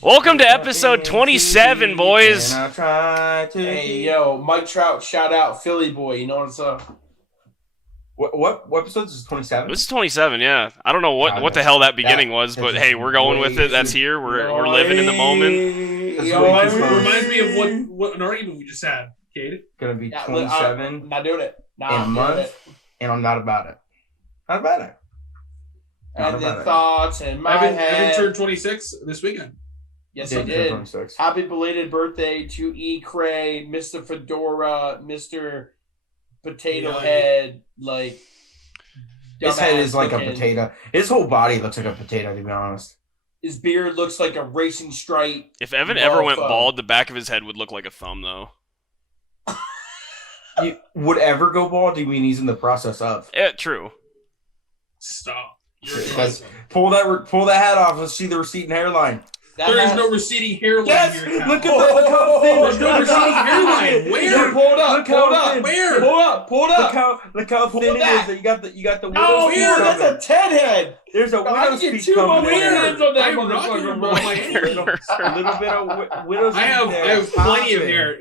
Welcome to episode 27, boys. Hey, yo, Mike Trout, shout out Philly boy. You know what's up? What episode is 27? This is 27, yeah. I don't know what the hell that beginning was, but hey, we're going with it. That's here. We're living in the moment. It reminds me of what an argument we just had, Cade. Gonna be 27 I'm not doing it. in a month, and I'm not about it. Not about it. And the thoughts in my Evan head. turned 26 this weekend. Yes, I did. 26. Happy belated birthday to E. Cray, Mr. Fedora, Mr. Potato Head, like. His head is like a looking. potato. His whole body looks like a potato, to be honest. His beard looks like a racing stripe. If Evan ever went bald, the back of his head would look like a thumb, though. You would ever go bald? Do you mean he's in the process of? Yeah, true. Stop. Pull that hat off. Let's see the receding hairline. There is no receding hairline Yes! here, Cal. Look how thin. There's no receding hairline. Where? Pull it up. Pull it up. Where? Pull it up. Look how thin it is. You got the Oh, widow's here, peak that's coming. a 10 head. There's a I can widow's get peak 2 more coming in there. hands on that I'm rocking motherfucker, my bro. hair. A little bit of widow's I peak have there. plenty of Popping. hair,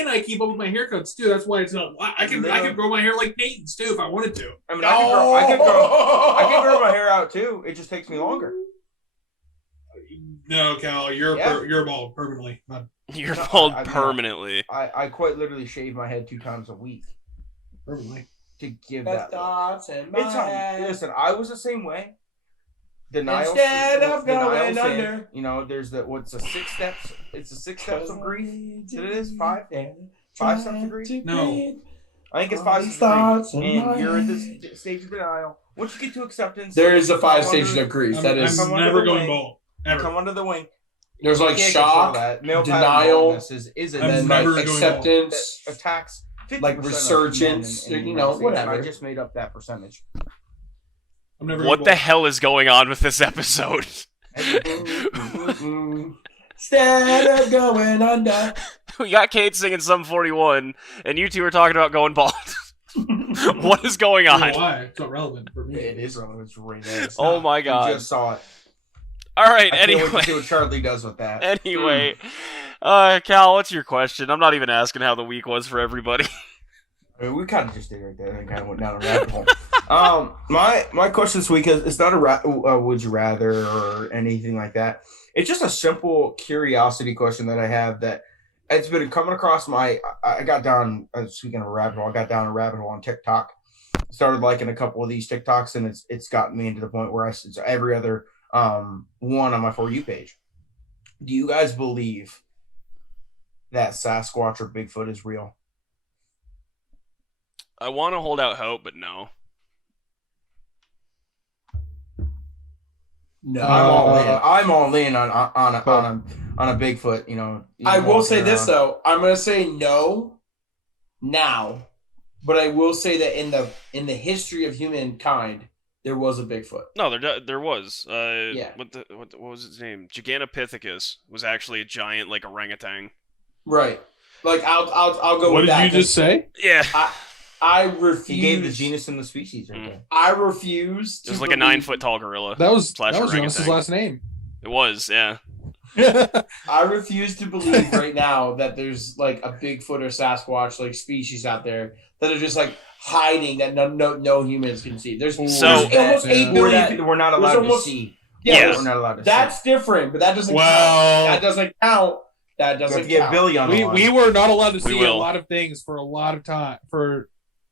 and I keep up with my haircuts too. That's why it's not. I can grow my hair like Peyton's too if I wanted to. I mean, I can grow my hair out too. It just takes me longer. No, Cal, you're bald permanently. You're No, bald I mean, permanently. I quite literally shave my head 2 times a week Permanently. to give The that. thoughts in my It's head. listen, I was the same way. Denial. Instead of denial going sin, under. you know, there's what's the 6 steps? It's the 6 steps of grief. It is 5. 5 steps of grief. No. I think it's 5 steps of grief. And you're at this stage of denial. Once you get to acceptance, There is a you 5 come stages under- of grief. I'm, That is. Come I'm under never the going wing. bald. you Ever. come under the wing. There's like You can't shock, control that. Male pattern denial, baldness is a I'm then never like going acceptance. attacks 50% like of men resurgence, in the you know, United States, whatever. and I just made up that percentage. I'm never. What going the bald. hell is going on with this episode? Instead of going under. We got Kate singing Sum 41, and you two are talking about going bald. What is going I don't on? know why? It's not relevant for me. It is relevant. It's right there. Oh my You god. just saw it. All right, I can't wait anyway. to see what Charlie does with that. Anyway, Cal, what's your question? I'm not even asking how the week was for everybody. I mean, we kind of just did right there and kind of went down a rabbit hole. My question this week is it's not a would you rather or anything like that. It's just a simple curiosity question that I have that it's been coming across I got down, speaking of a rabbit hole, I got down a rabbit hole on TikTok. Started liking a couple of these TikToks, and it's gotten me into the point where it's every other one on my For You page. Do you guys believe that Sasquatch or Bigfoot is real? I want to hold out hope, but no. No. I'm all in on a Bigfoot. You know, I will say this though. I'm gonna say no now, but I will say that in the history of humankind, there was a Bigfoot. No, there was. Yeah. What was its name? Gigantopithecus was actually a giant, like, orangutan. Right. Like I'll go What with did that. you just say? Yeah. I refuse. He gave the genus and the species right there. I refuse. It was like a 9-foot tall gorilla. That was Slash Jonas's orangutan. last name. It was, yeah. I refuse to believe right now that there's like a Bigfoot or Sasquatch like species out there that are just like hiding that no humans can see. There's almost 8 billion. We're not allowed to almost- see. Yeah. We're not allowed to see. That's different, but that doesn't count. Well, That doesn't count. That You have doesn't to get count. Billy on the line. we were not allowed to We see will. a lot of things for a lot of time, for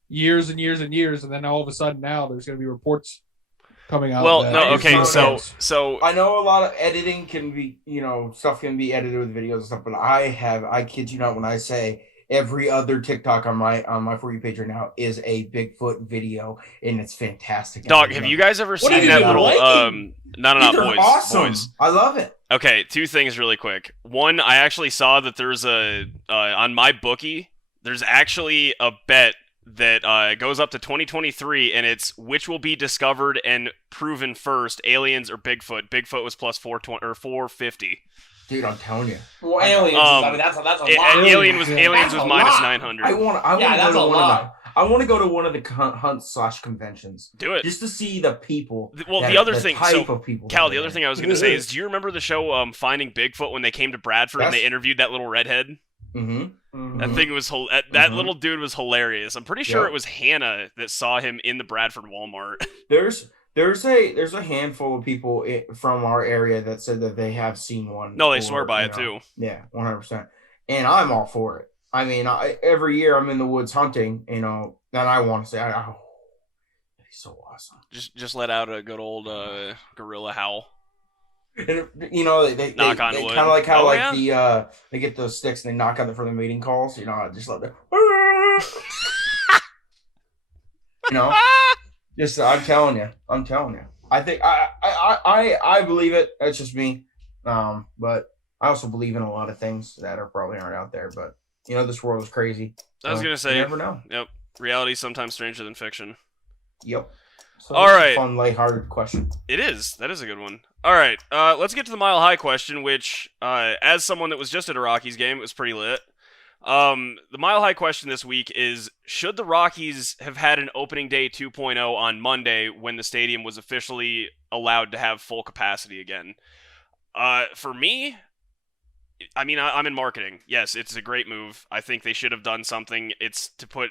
years and years and years, and then all of a sudden now there's going to be reports coming out. Well, that no, it's okay, not so I know a lot of editing can be, stuff can be edited with videos and stuff, but I kid you not when I say every other TikTok on my For You page right now is a Bigfoot video, and it's fantastic. Dog, have you guys ever What seen are you that doing, little liking? no, These are boys. awesome. Boys. I love it. Okay, 2 things really quick. One, I actually saw that there's on my bookie, there's actually a bet that goes up to 2023, and it's which will be discovered and proven first, aliens or Bigfoot. Bigfoot was plus 420 or 450. Dude, I'm telling you. Well, aliens. I mean, that's a lot. Alien was yeah. aliens That's was a minus lot. 900. I want to Yeah, go that's to a one lot. of I want to go to one of the hunt/conventions. Do it. Just to see the people. Well, the other thing, type of people. Cal, the other thing I was going to say is, do you remember the show Finding Bigfoot when they came to Bradford and they interviewed that little redhead? Mm-hmm. That thing was that little dude was hilarious. I'm pretty sure it was Hannah that saw him in the Bradford Walmart. There's a handful of people from our area that said that they have seen one. No, they swear by it too. Yeah, 100%. And I'm all for it. I mean, every year I'm in the woods hunting, and I want to say, that'd be so awesome. Just let out a good old gorilla howl. And they knock on wood. Kind of like how they get those sticks and they knock on it for the mating calls. I just love that. Just I'm telling you. I think I believe it. That's just me. But I also believe in a lot of things that probably aren't out there. But this world is crazy. I was gonna say, you never know. Yep, reality is sometimes stranger than fiction. Yep. So all right, a fun, lighthearted question. It is. That is a good one. All right, let's get to the Mile High question, which, as someone that was just at a Rockies game, it was pretty lit. The Mile High question this week is, should the Rockies have had an opening day 2.0 on Monday when the stadium was officially allowed to have full capacity again? For me, I mean, I'm in marketing. Yes, it's a great move. I think they should have done something. It's to put,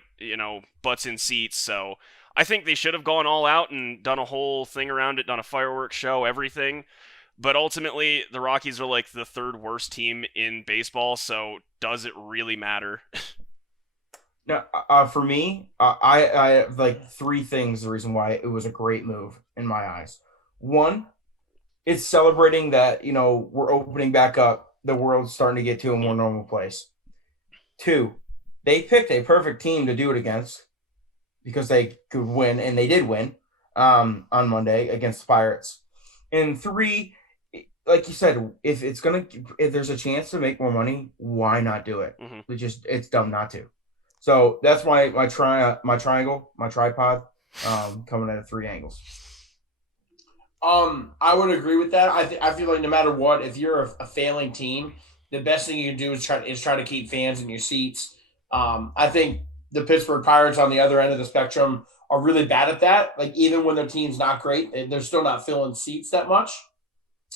butts in seats, so I think they should have gone all out and done a whole thing around it, done a fireworks show, everything. But ultimately, the Rockies are like the third worst team in baseball, so does it really matter? No, for me, I have like three things the reason why it was a great move in my eyes. One, it's celebrating that, we're opening back up. The world's starting to get to a more normal place. Two, they picked a perfect team to do it against because they could win, and they did win on Monday against the Pirates. And three, like you said, if there's a chance to make more money, why not do it? Mm-hmm. It's dumb not to. So that's my triangle, my tripod, coming at 3 angles. I would agree with that. I feel like no matter what, if you're a failing team, the best thing you can do is try to keep fans in your seats. I think the Pittsburgh Pirates on the other end of the spectrum are really bad at that. Like, even when their team's not great, they're still not filling seats that much.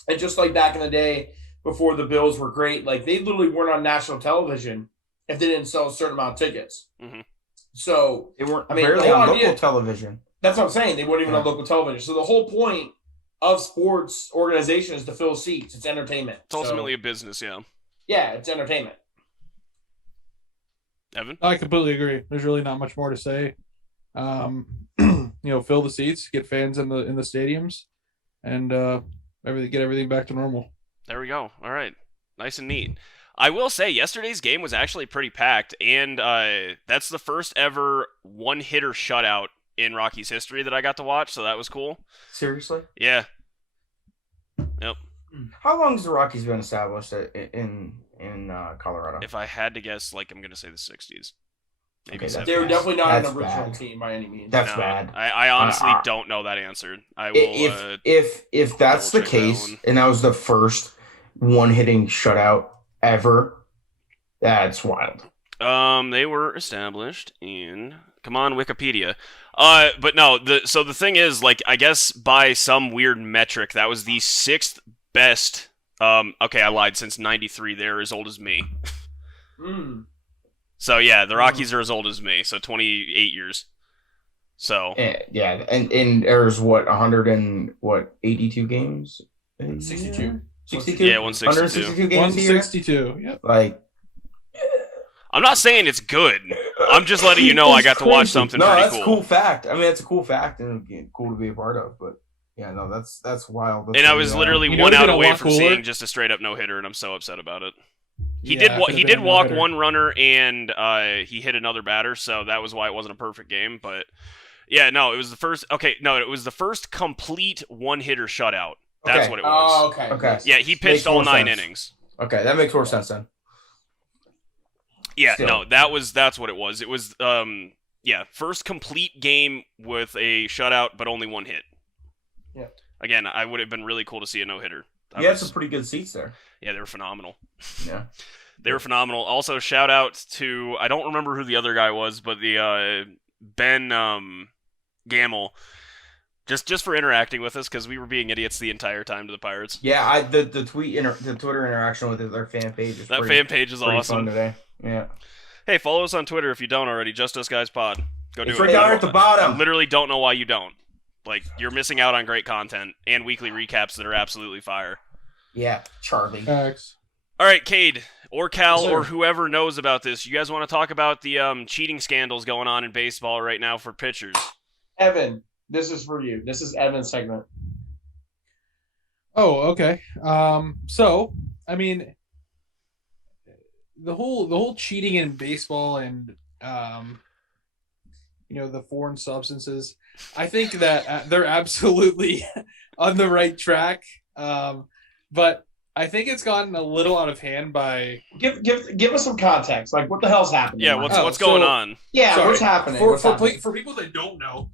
And just like back in the day before the Bills were great, like they literally weren't on national television if they didn't sell a certain amount of tickets. Mm-hmm. So they weren't barely on local television. That's what I'm saying. They weren't even on local television. So the whole point of sports organization is to fill seats. It's entertainment. It's ultimately a business, yeah. Yeah, it's entertainment. Evan? I completely agree. There's really not much more to say. Fill the seats, get fans in the stadiums, and get everything back to normal. There we go. All right. Nice and neat. I will say yesterday's game was actually pretty packed, and that's the first ever one-hitter shutout in Rockies history that I got to watch, so that was cool. Seriously? Yeah. Yep. How long has the Rockies been established in Colorado? If I had to guess, I'm going to say the 60s. Maybe they were definitely not an original team by any means. That's bad. I honestly don't know that answer. I will. If that's the case, and that was the first one-hitting shutout ever, that's wild. They were established in. Come on, Wikipedia. But no. So the thing is, I guess by some weird metric, that was the 6th best. Okay, I lied. Since '93, they're as old as me. So yeah, the Rockies are as old as me, so 28 years. So yeah, and there's 182 games? 62. 62? Yeah, 162. 162 games 162, yep. I'm not saying it's good. I'm just letting you know I got to watch something pretty cool. No, that's a cool fact. I mean, it's a cool fact and cool to be a part of, but yeah, no, that's wild. And I was literally one out away from seeing just a straight up no-hitter, and I'm so upset about it. He did walk one runner, and he hit another batter, so that was why it wasn't a perfect game. But yeah, no, it was the first. Okay, no, it was the first complete one-hitter shutout. That's what it was. Oh, okay. Yeah, he pitched all 9 innings. Okay, that makes more sense then. Yeah, no, that's what it was. It was first complete game with a shutout, but only 1 hit. Yeah. Again, I would have been really cool to see a no-hitter. You had some pretty good seats there. Yeah, they were phenomenal. Yeah. They were phenomenal. Also, shout out to, I don't remember who the other guy was, but the Ben Gamble, just for interacting with us because we were being idiots the entire time to the Pirates. Yeah, the Twitter interaction with their fan page is That fan page is pretty awesome fun today. Yeah. Hey, follow us on Twitter if you don't already. Just Us Guys Pod. Go do It's it. right down at the I bottom. literally don't know why you don't. Like, you're missing out on great content and weekly recaps that are absolutely fire. Yeah, Charlie. Thanks. All right, Cade or Cal Yes, or sir. whoever knows about this, you guys want to talk about the cheating scandals going on in baseball right now for pitchers? Evan, this is for you. This is Evan's segment. Oh, okay. So I mean, the whole cheating in baseball and the foreign substances. I think that they're absolutely on the right track. But I think it's gotten a little out of hand by. Give us some context. Like, what the hell's happening? Yeah, what's going on? Yeah, Sorry. what's happening? For people that don't know,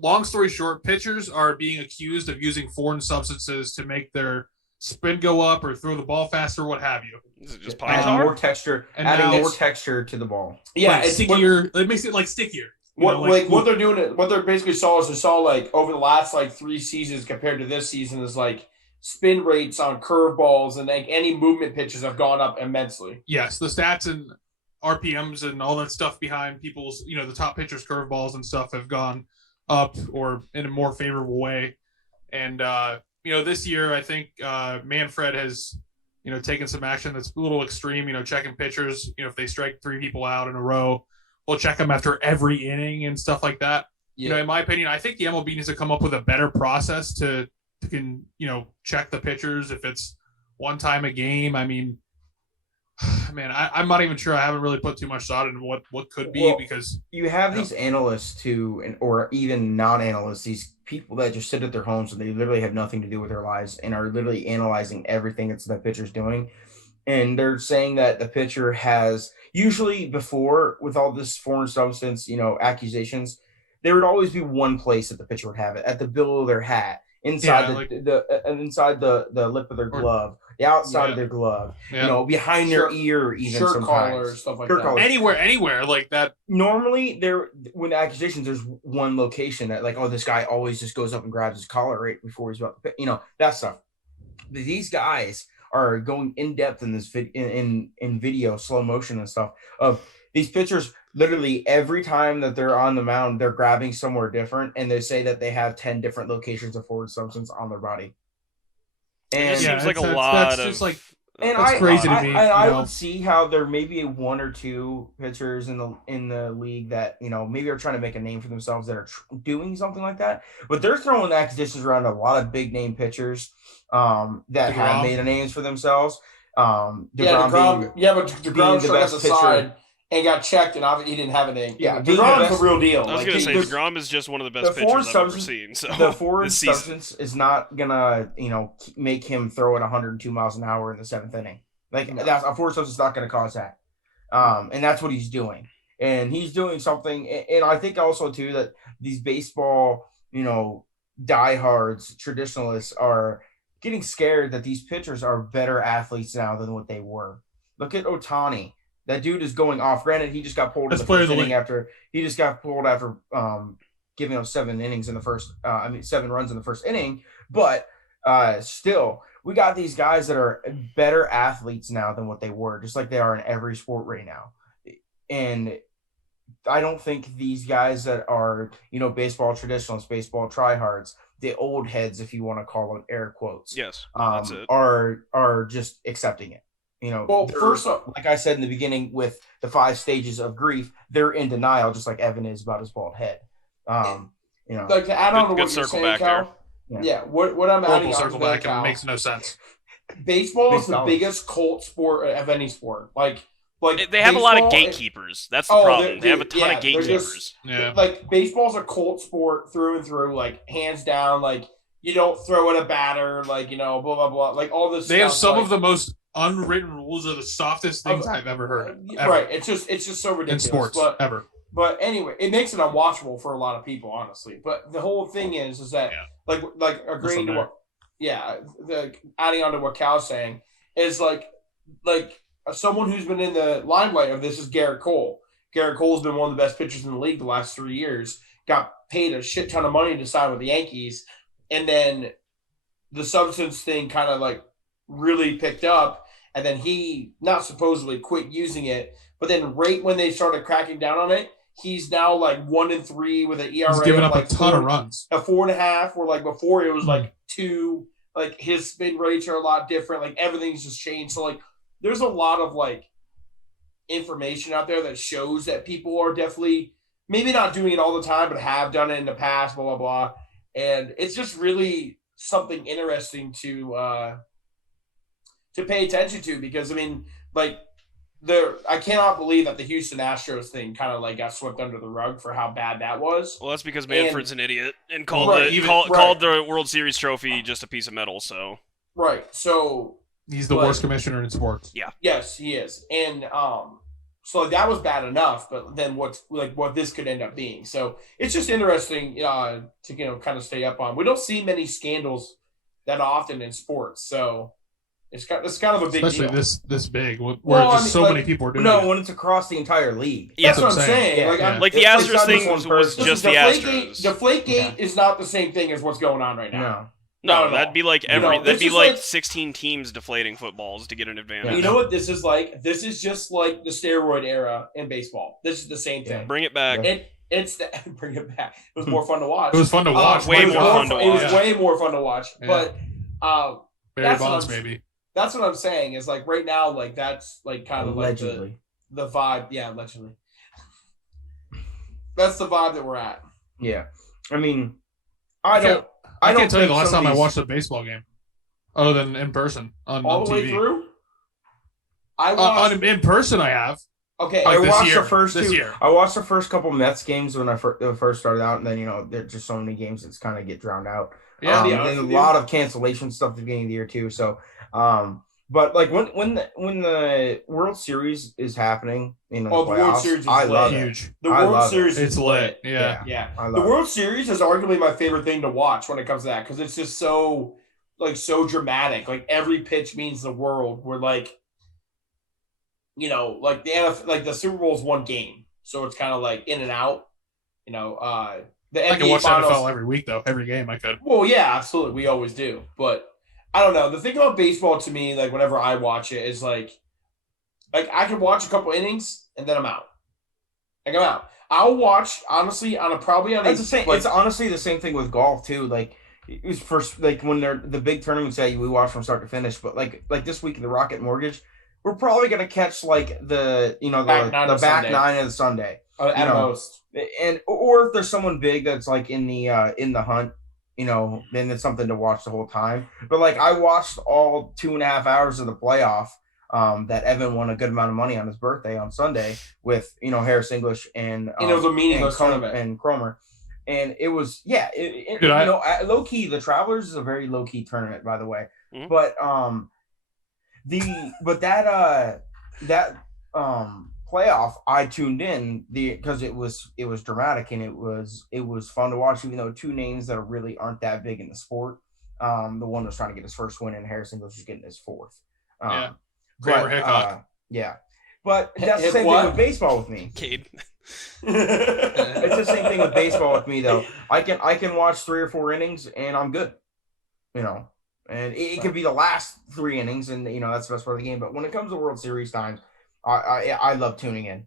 long story short, pitchers are being accused of using foreign substances to make their spin go up or throw the ball faster, what have you. Is it just pine Adding tar? more texture, And adding now more texture to the ball. Yeah, Like it's stickier. It makes it like stickier. what they're doing. What they're basically saw like over the last like 3 seasons compared to this season is like spin rates on curveballs and like any movement pitches have gone up immensely. Yes, the stats and RPMs and all that stuff behind people's, the top pitchers' curveballs and stuff have gone up or in a more favorable way. And, this year, I think Manfred has, taken some action that's a little extreme, checking pitchers, if they strike 3 people out in a row, we'll check them after every inning and stuff like that. Yeah. In my opinion, I think the MLB needs to come up with a better process to check the pitchers if it's one time a game. I mean, man, I'm not even sure. I haven't really put too much thought into what could be because you have these analysts too, or even non-analysts, these people that just sit at their homes and they literally have nothing to do with their lives and are literally analyzing everything that the pitcher's doing. And they're saying that the pitcher has usually before with all this foreign substance, accusations, there would always be one place that the pitcher would have it at the bill of their hat, inside inside the lip of their glove, the outside of their glove, behind their ear, even shirt sometimes. collar, stuff like Shirt that. collar. anywhere like that. Normally, when accusations, there's one location that, like, oh, this guy always just goes up and grabs his collar right before he's about to, that stuff. But these guys are going in depth in this in video, slow motion and stuff of these pitchers. Literally every time that they're on the mound, they're grabbing somewhere different, and they say that they have 10 different locations of foreign substance on their body. And It seems like a that's lot just of like and that's crazy to me. I would see how there may be 1 or 2 pitchers in the league that maybe are trying to make a name for themselves that are doing something like that, but they're throwing accusations around a lot of big name pitchers that have made names for themselves. DeGrom but DeGrom struck us aside and got checked, and he didn't have anything. Yeah, DeGrom's the real deal. I was going to say, DeGrom is just one of the best pitchers I've ever seen. So the foreign substance is not going to, make him throw at 102 miles an hour in the 7th inning. That's a foreign substance is not going to cause that. And that's what he's doing. And he's doing something. And I think also, too, that these baseball, diehards, traditionalists are getting scared that these pitchers are better athletes now than what they were. Look at Ohtani. That dude is going off. Granted, he just got pulled in the first inning after giving up 7 innings in the first. 7 runs in the first inning. But still, we got these guys that are better athletes now than what they were, just like they are in every sport right now. And I don't think these guys that are baseball traditionalists, baseball tryhards, the old heads, if you want to call them air quotes, yes, that's it. are just accepting it. First off, like I said in the beginning, with the 5 stages of grief, they're in denial, just like Evan is about his bald head. Like to add on to what you're saying, Cal. Yeah, what I'm adding on to that, Cal, makes no sense. Baseball is the biggest cult sport of any sport. Like they have a lot of gatekeepers. That's the problem. They have a ton of gatekeepers. Like baseball's a cult sport through and through. Like hands down. Like you don't throw at a batter. Like blah blah blah. Like all this. They have some of the most unwritten rules are the softest things I've ever heard. Ever. Right. It's just so ridiculous. In sports, ever. But anyway, it makes it unwatchable for a lot of people, honestly. But the whole thing is that like agreeing to what, adding on to what Cal's saying is like someone who's been in the limelight of this is Garrett Cole. Garrett Cole's been one of the best pitchers in the league the last 3 years. Got paid a shit ton of money to sign with the Yankees, and then the substance thing kind of like really picked up, and then he not supposedly quit using it, but then right when they started cracking down on it, he's now like 1-3 with an ERA. He's giving of up like a ton of runs. A 4.5, or like before it was like 2. Like his spin rates are a lot different. Like everything's just changed. So like there's a lot of like information out there that shows that people are definitely maybe not doing it all the time, but have done it in the past, blah, blah, blah. And it's just really something interesting to pay attention to, because I mean, like I cannot believe that the Houston Astros thing kind of like got swept under the rug for how bad that was. Well, that's because Manfred's an idiot and called the World Series trophy just a piece of metal. So right, so he's the worst commissioner in sports. Yeah, yes, he is, and so like, that was bad enough, but then what this could end up being. So it's just interesting to kind of stay up on. We don't see many scandals that often in sports, so. It's kind of a big especially deal. this big, where many people are doing it. When it's across the entire league. Yeah, that's what I'm saying. Yeah. Like the Astros thing was just the Astros. Deflategate is not the same thing as what's going on right now. No, that'd be like that'd be like 16 teams deflating footballs to get an advantage. You know what this is like? This is just like the steroid era in baseball. This is the same thing. Bring it back. Bring it back. It was more fun to watch. It was fun to watch. Way more fun to watch. It was way more fun to watch. Yeah. But Barry Bonds, maybe. That's what I'm saying, is like right now, like that's like kind of allegedly. Like the vibe. Yeah, allegedly. That's the vibe that we're at. Yeah. I mean, I can't tell you the last time I watched a baseball game, other than in person on all the TV. way through. I watched in person. I have. Okay, I this watched year. the first This two. year. I watched the first couple Mets games when I first started out, and then there's just so many games that's kind of get drowned out. Yeah, and a lot of cancellation stuff at the beginning of the year too. So, but like when the World Series is happening, the World playoffs, Series is I love huge. it. The I World love Series. It's lit. Yeah. The World Series is arguably my favorite thing to watch when it comes to that, because it's just so dramatic. Like every pitch means the world. We're like, like the Super Bowl is one game, so it's kind of like in and out. The NBA I can watch finals, NFL every week though. Every game I could. Well, yeah, absolutely. We always do. But I don't know. The thing about baseball to me, like whenever I watch it, is like I can watch a couple innings and then I'm out. Like I'm out. I'll watch honestly That's the same. It's honestly the same thing with golf too. Like it was first, like when they're the big tournaments that we watch from start to finish. But like this week, the Rocket Mortgage, we're probably gonna catch like the back nine of the Sunday. At most. And or if there's someone big that's like in the hunt, then it's something to watch the whole time. But like I watched all 2.5 hours of the playoff that Evan won a good amount of money on his birthday on Sunday with Harris English and it was a meaningless tournament and Cromer. And it was low key. The Travelers is a very low key tournament, by the way. Mm-hmm. But that playoff, I tuned in because it was dramatic and it was fun to watch, even though two names that really aren't that big in the sport. The one was trying to get his first win, and Harris English was getting his fourth. Kramer Hickok. But that's the same thing with baseball with me. Cade. It's the same thing with baseball with me, though. I can watch 3 or 4 innings and I'm good. And it could be the last 3 innings, and that's the best part of the game. But when it comes to World Series times, I love tuning in.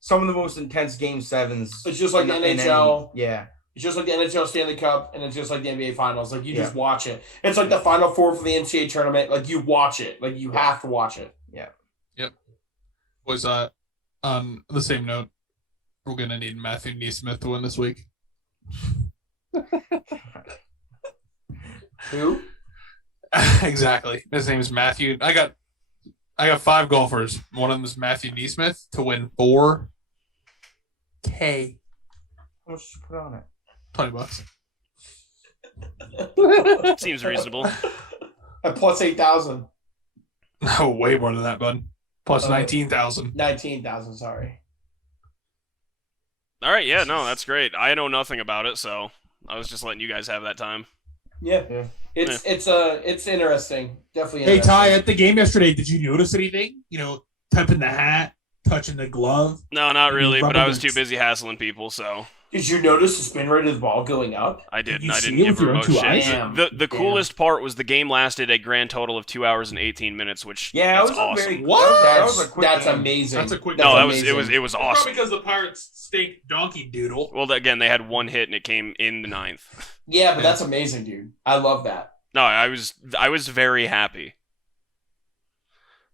Some of the most intense Game 7s. It's just like the NHL. Yeah. It's just like the NHL Stanley Cup, and it's just like the NBA Finals. Like, you just watch it. It's like the Final Four for the NCAA tournament. Like, you watch it. Like, you have to watch it. Yeah. Yep. Was on the same note, we're going to need Matthew Neesmith to win this week. Who? Exactly. His name's Matthew. I got 5 golfers. One of them is Matthew Neesmith to win $4K. How much did you put on it? $20. Seems reasonable. At plus 8,000. No, way more than that, bud. Plus 19,000. 19,000, sorry. All right, yeah, no, that's great. I know nothing about it, so I was just letting you guys have that time. Yeah. It's interesting. Definitely interesting. Hey, Ty, at the game yesterday, did you notice anything? Temp in the hat, touching the glove. No, not really, but I was too Rubber busy hassling people, so Did you notice the spin rate of the ball going up? I didn't. you I see didn't it give with your own remote two shit. eyes? Damn. The Damn. coolest part was the game lasted a grand total of 2 hours and 18 minutes, which Yeah, it that's was awesome. a very What? That was a quick That's game. amazing. That's a quick. No, That's it amazing. was Probably awesome. because the Pirates stink donkey doodle. Well, again, they had one hit and it came in the ninth. Yeah, but that's amazing, dude. I love that. No, I was very happy.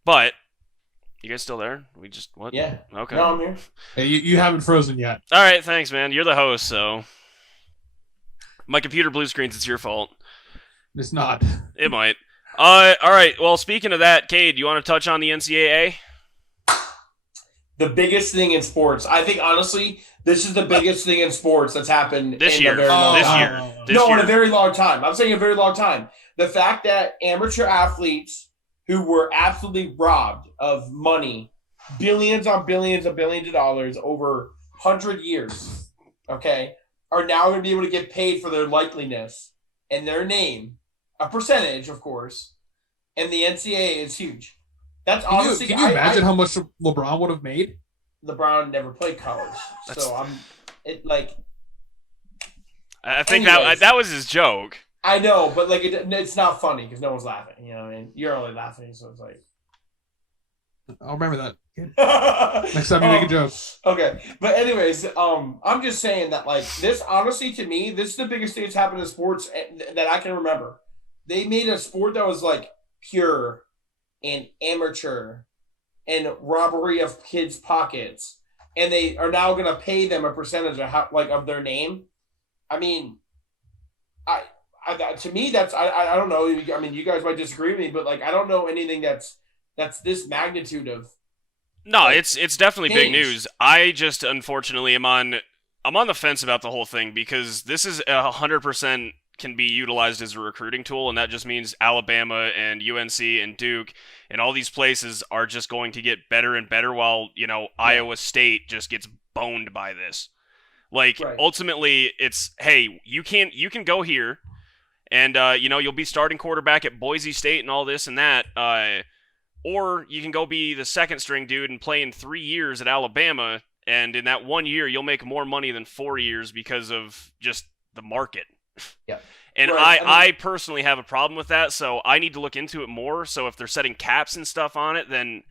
But you guys still there? We just what? Yeah. Okay. No, I'm here. Hey, you haven't frozen yet. All right, thanks, man. You're the host, so my computer blue screens. It's your fault. It's not. It might. All right. Well, speaking of that, Cade, you want to touch on the NCAA? The biggest thing in sports. I think honestly, this is the biggest thing in sports that's happened This in year. a very long This time. year. This No, in year. a very long time. I'm saying a very long time. The fact that amateur athletes who were absolutely robbed of money, billions on billions of billions of dollars over 100 years, okay, are now going to be able to get paid for their likeliness and their name, a percentage, of course, and the NCAA is huge. That's honestly. Can you imagine how much LeBron would have made? LeBron never played college, so I think Anyways. that was his joke. I know, but like it's not funny because no one's laughing. You know what I mean? You're only laughing, so it's like. I'll remember that. Next time you make a joke. Okay, but anyways, I'm just saying that like this, honestly, to me, this is the biggest thing that's happened in sports that I can remember. They made a sport that was like pure and amateur and robbery of kids' pockets, and they are now going to pay them a percentage of of their name. I mean, to me, that's I don't know. I mean, you guys might disagree with me, but like I don't know anything that's this magnitude of. No, it's definitely big Change. news. I just unfortunately I'm on the fence about the whole thing because this is 100% can be utilized as a recruiting tool, and that just means Alabama and UNC and Duke and all these places are just going to get better and better while, Iowa State just gets boned by this. Like Right. ultimately it's, hey, you can go here and you'll be starting quarterback at Boise State and all this and that, or you can go be the second string dude and play in 3 years at Alabama, and in that 1 year you'll make more money than 4 years because of just the market. Yeah. And Right, I personally have a problem with that, so I need to look into it more. So if they're setting caps and stuff on it, then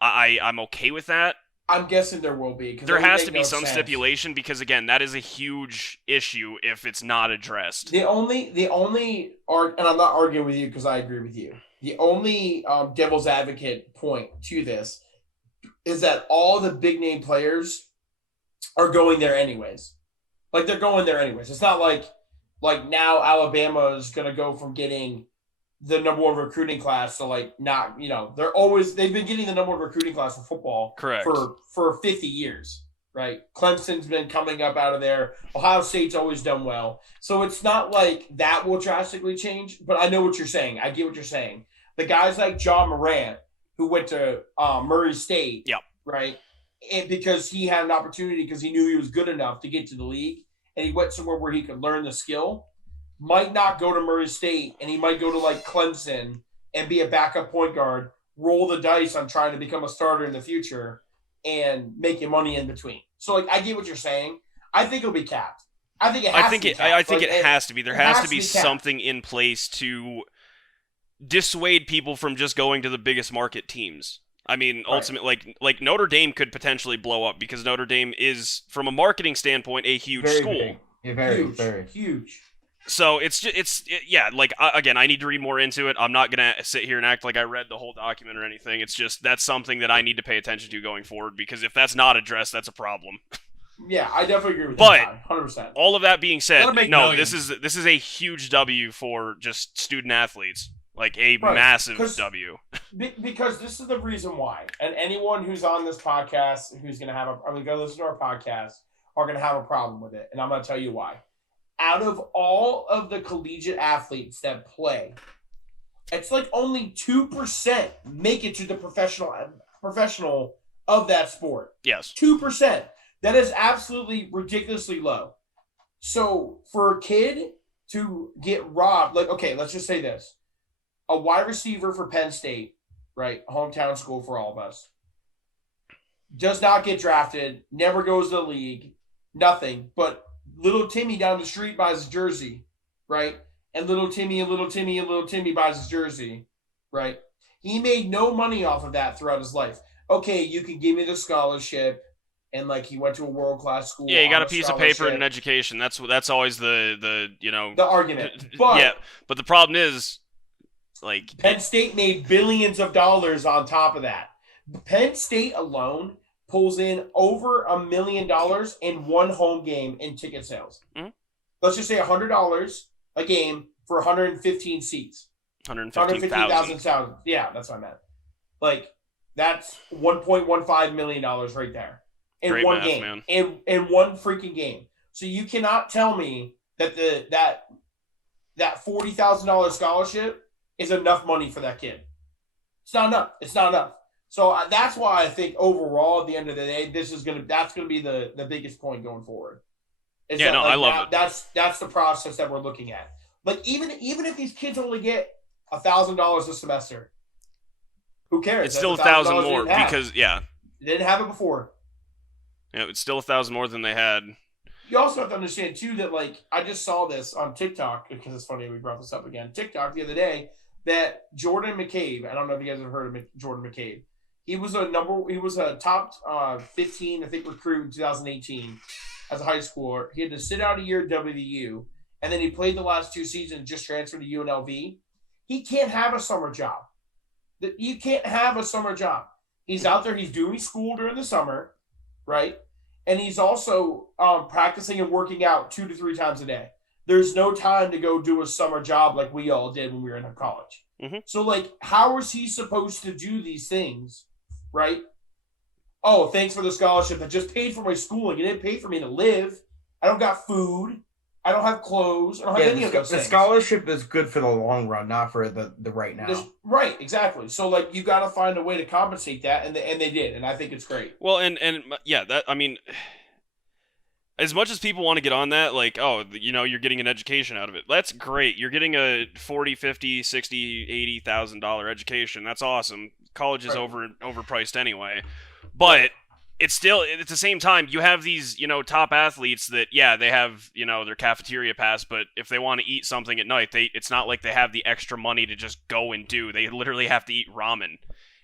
I'm okay with that. I'm guessing there will be. 'Cause There it would has make to be no some sense. stipulation because, again, that is a huge issue if it's not addressed. The only and I'm not arguing with you because I agree with you. The only devil's advocate point to this is that all the big name players are going there anyways. Like they're going there anyways. It's not like now Alabama is going to go from getting the number one recruiting class to like not, they've been getting the number one recruiting class for football Correct. for 50 years, right? Clemson's been coming up out of there. Ohio State's always done well. So it's not like that will drastically change, but I know what you're saying. I get what you're saying. The guys like John Morant who went to Murray State, Yep. right? And because he had an opportunity because he knew he was good enough to get to the league and he went somewhere where he could learn the skill, might not go to Murray State and he might go to like Clemson and be a backup point guard, roll the dice on trying to become a starter in the future and making money in between. So like I get what you're saying. I think it'll be capped. I think it has to be capped. I think Like, it has to be. There it has has to be to be capped. something in place to dissuade people from just going to the biggest market teams. I mean, Right. ultimately, like Notre Dame could potentially blow up because Notre Dame is, from a marketing standpoint, a huge Very school. big. Yeah, very, huge, very. huge. So again, I need to read more into it. I'm not gonna sit here and act like I read the whole document or anything. It's just that's something that I need to pay attention to going forward because if that's not addressed, that's a problem. Yeah, I definitely agree with But- that. 100%. All of that being said, Gotta make no, millions. this is a huge W for just student athletes, like a Right, massive 'cause- W. Because this is the reason why. And anyone who's on this podcast who's going to go listen to our podcast are going to have a problem with it. And I'm going to tell you why. Out of all of the collegiate athletes that play, it's like only 2% make it to the professional of that sport. Yes. 2%. That is absolutely ridiculously low. So for a kid to get robbed, like, okay, let's just say this. A wide receiver for Penn State, right? Hometown school for all of us. does not get drafted, never goes to the league, nothing. But little Timmy down the street buys his jersey, right? And little Timmy and little Timmy and little Timmy buys his jersey, right? He made no money off of that throughout his life. Okay, you can give me the scholarship, and like he went to a world-class school. Yeah, you got a piece of paper and an education. That's always the the argument. But yeah, but the problem is, like, Penn State made billions of dollars on top of that. Penn State alone pulls in over $1 million in one home game in ticket sales. Mm-hmm. Let's just say $100 a game for 115 seats. 115,000. Yeah, that's what I meant. Like, that's $1.15 million right there in Great one math, game, man. in one freaking game. So you cannot tell me that that $40,000 scholarship is enough money for that kid. It's not enough. It's not enough. So that's why I think overall, at the end of the day, that's gonna be the biggest point going forward. I love it. That's the process that we're looking at. Like even if these kids only get $1,000 a semester, who cares? It's still $1,000 more because they didn't have it before. Yeah, it's still $1,000 more than they had. You also have to understand too that like I just saw this on TikTok because it's funny we brought this up again. TikTok the other day that Jordan McCabe. I don't know if you guys have heard of Jordan McCabe. He was a top 15 I think recruit in 2018 as a high schooler. He had to sit out a year at WVU, and then he played the last 2 seasons. Just transferred to UNLV. He can't have a summer job. You can't have a summer job. He's out there. He's doing school during the summer, right? And he's also practicing and working out 2 to 3 times a day. There's no time to go do a summer job like we all did when we were in college. Mm-hmm. So, like, how is he supposed to do these things, right? Oh, thanks for the scholarship. I just paid for my schooling. You didn't pay for me to live. I don't got food. I don't have clothes. I don't have any of those things. The scholarship is good for the long run, not for the right now. Right, exactly. So, like, you got to find a way to compensate that, and they did, and I think it's great. Well, and yeah, that I mean, as much as people want to get on that, like, oh, you're getting an education out of it. That's great. You're getting a $40, $50, $60, $80,000 education. That's awesome. College is overpriced anyway, but it's still at the same time you have these top athletes that they have their cafeteria pass, but if they want to eat something at night, it's not like they have the extra money to just go and do. They literally have to eat ramen.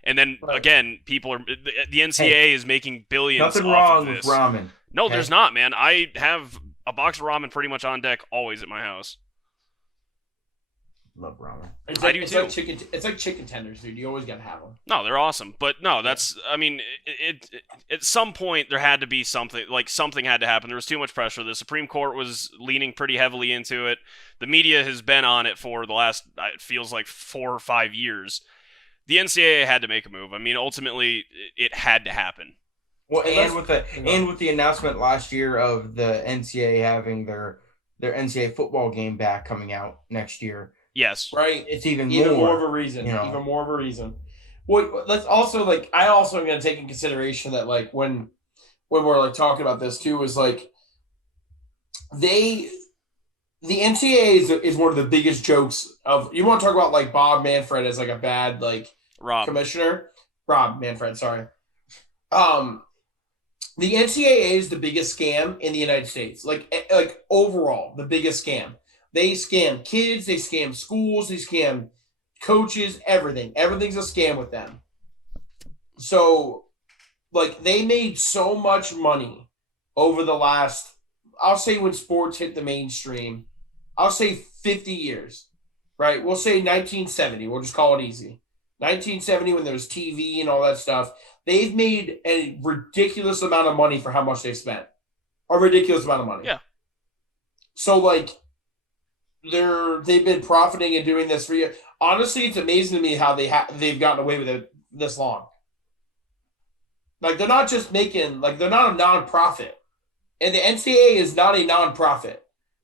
And then again, people are the NCAA is making billions. Nothing off wrong of this. with ramen. No, there's not, man. I have a box of ramen pretty much on deck always at my house. Love ramen. I do too. It's like chicken tenders, dude. You always gotta have them. No, they're awesome, but no, that's. I mean, it at some point there had to be something. Like something had to happen. There was too much pressure. The Supreme Court was leaning pretty heavily into it. The media has been on it for the last. It feels like 4 or 5 years. The NCAA had to make a move. I mean, ultimately, it had to happen. Well, and with the announcement last year of the NCAA having their NCAA football game back coming out next year. Yes. Right. It's even more of a reason. Even more of a reason. Well, let's also I also am going to take in consideration that like when we're like talking about this too is like the NCAA is one of the biggest jokes of. You want to talk about like Bob Manfred as like a bad like commissioner? Rob Manfred, sorry. The NCAA is the biggest scam in the United States. Like overall, the biggest scam. They scam kids, they scam schools, they scam coaches, everything. Everything's a scam with them. So, like, they made so much money over the last, I'll say when sports hit the mainstream, I'll say 50 years, right? We'll say 1970. We'll just call it easy. 1970 when there was TV and all that stuff. They've made a ridiculous amount of money for how much they've spent. A ridiculous amount of money. Yeah. So, like, they've been profiting and doing this for years. Honestly, it's amazing to me how they've gotten away with it this long. Like, they're not just making, like, they're not a non-profit. And the NCAA is not a non-profit.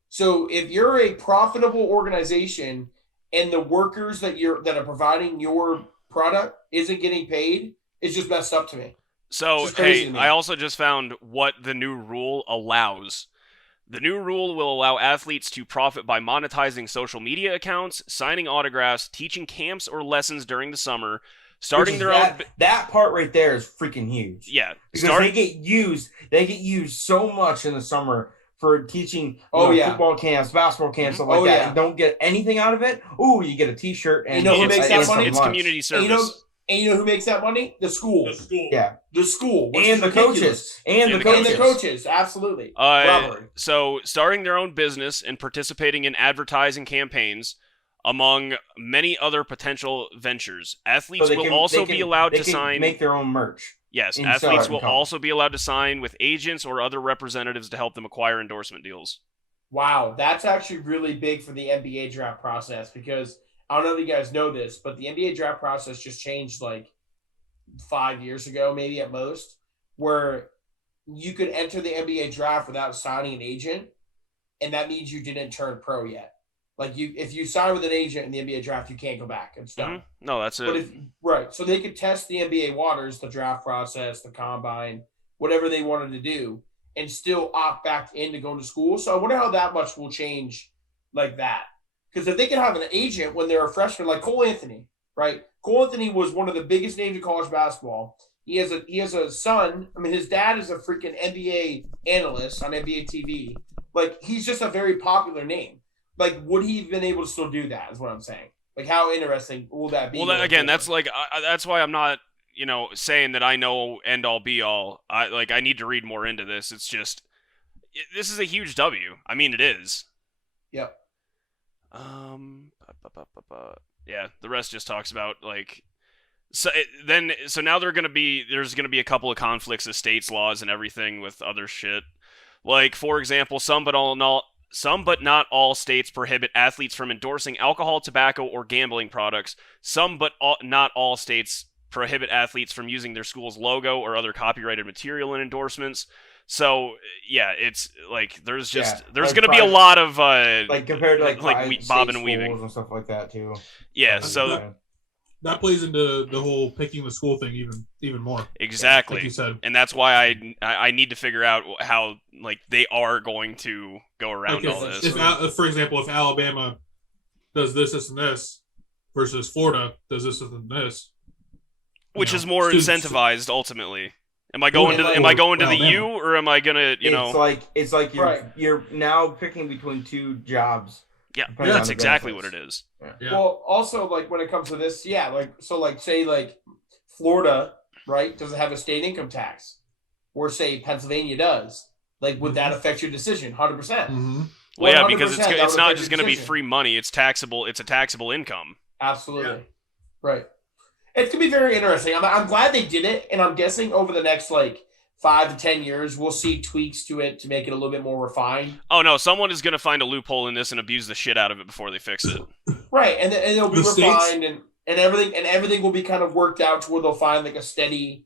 So if you're a profitable organization and the workers that are providing your product isn't getting paid, it's just messed up to me. So, hey, I also just found what the new rule allows. The new rule will allow athletes to profit by monetizing social media accounts, signing autographs, teaching camps or lessons during the summer, Starting their own. That part right there is freaking huge. Yeah, because they get used so much in the summer for teaching football camps, basketball camps, stuff like that, and don't get anything out of it. Ooh, you get a T-shirt, and who makes that money? It's community service. And you know who makes that money? The school. Yeah. The school. And the coaches. And the coaches. Absolutely. So starting their own business and participating in advertising campaigns, among many other potential ventures. Athletes will also be allowed to sign... make their own merch. Yes, athletes will also be allowed to sign with agents or other representatives to help them acquire endorsement deals. Wow, that's actually really big for the NBA draft process because... I don't know if you guys know this, but the NBA draft process just changed like 5 years ago, maybe at most, where you could enter the NBA draft without signing an agent, and that means you didn't turn pro yet. Like if you sign with an agent in the NBA draft, you can't go back. It's done. Mm-hmm. No, that's it. Right. So they could test the NBA waters, the draft process, the combine, whatever they wanted to do, and still opt back into going to school. So I wonder how that much will change like that. Because if they can have an agent when they're a freshman, like Cole Anthony, right? Cole Anthony was one of the biggest names in college basketball. He has a son. I mean, his dad is a freaking NBA analyst on NBA TV. Like, he's just a very popular name. Like, would he have been able to still do that? Is what I'm saying. Like, how interesting will that be? Well, again, that's like that's why I'm not, saying that I know end all be all. I need to read more into this. It's just this is a huge W. I mean, it is. Yep. Yeah, the rest just talks about like so now there's gonna be a couple of conflicts of states laws and everything with other shit. Like, for example, some but not all states prohibit athletes from endorsing alcohol, tobacco, or gambling products. Some but not all states prohibit athletes from using their school's logo or other copyrighted material in endorsements. So yeah, it's like there's going to be a lot of like compared to like bobbing and weaving and stuff like that too. Yeah, so that plays into the whole picking the school thing even more. Exactly, like you said, and that's why I need to figure out how like they are going to go around all this. For example, if Alabama does this, and this, versus Florida does this and this, which is more incentivized ultimately. Am I going to the U or am I gonna It's like you're now picking between two jobs. Yeah, that's exactly what it is. Yeah. Well, also like when it comes to this, say Florida, right, doesn't have a state income tax, or say Pennsylvania does. Like, would that affect your decision? 100%. Mm-hmm. Well, yeah, because it's not just going to be free money; it's taxable. It's a taxable income. Absolutely, right. It's going to be very interesting. I'm glad they did it, and I'm guessing over the next, 5 to 10 years, we'll see tweaks to it to make it a little bit more refined. Oh, no, someone is going to find a loophole in this and abuse the shit out of it before they fix it. Right, and it'll be refined, and everything will be kind of worked out to where they'll find, a steady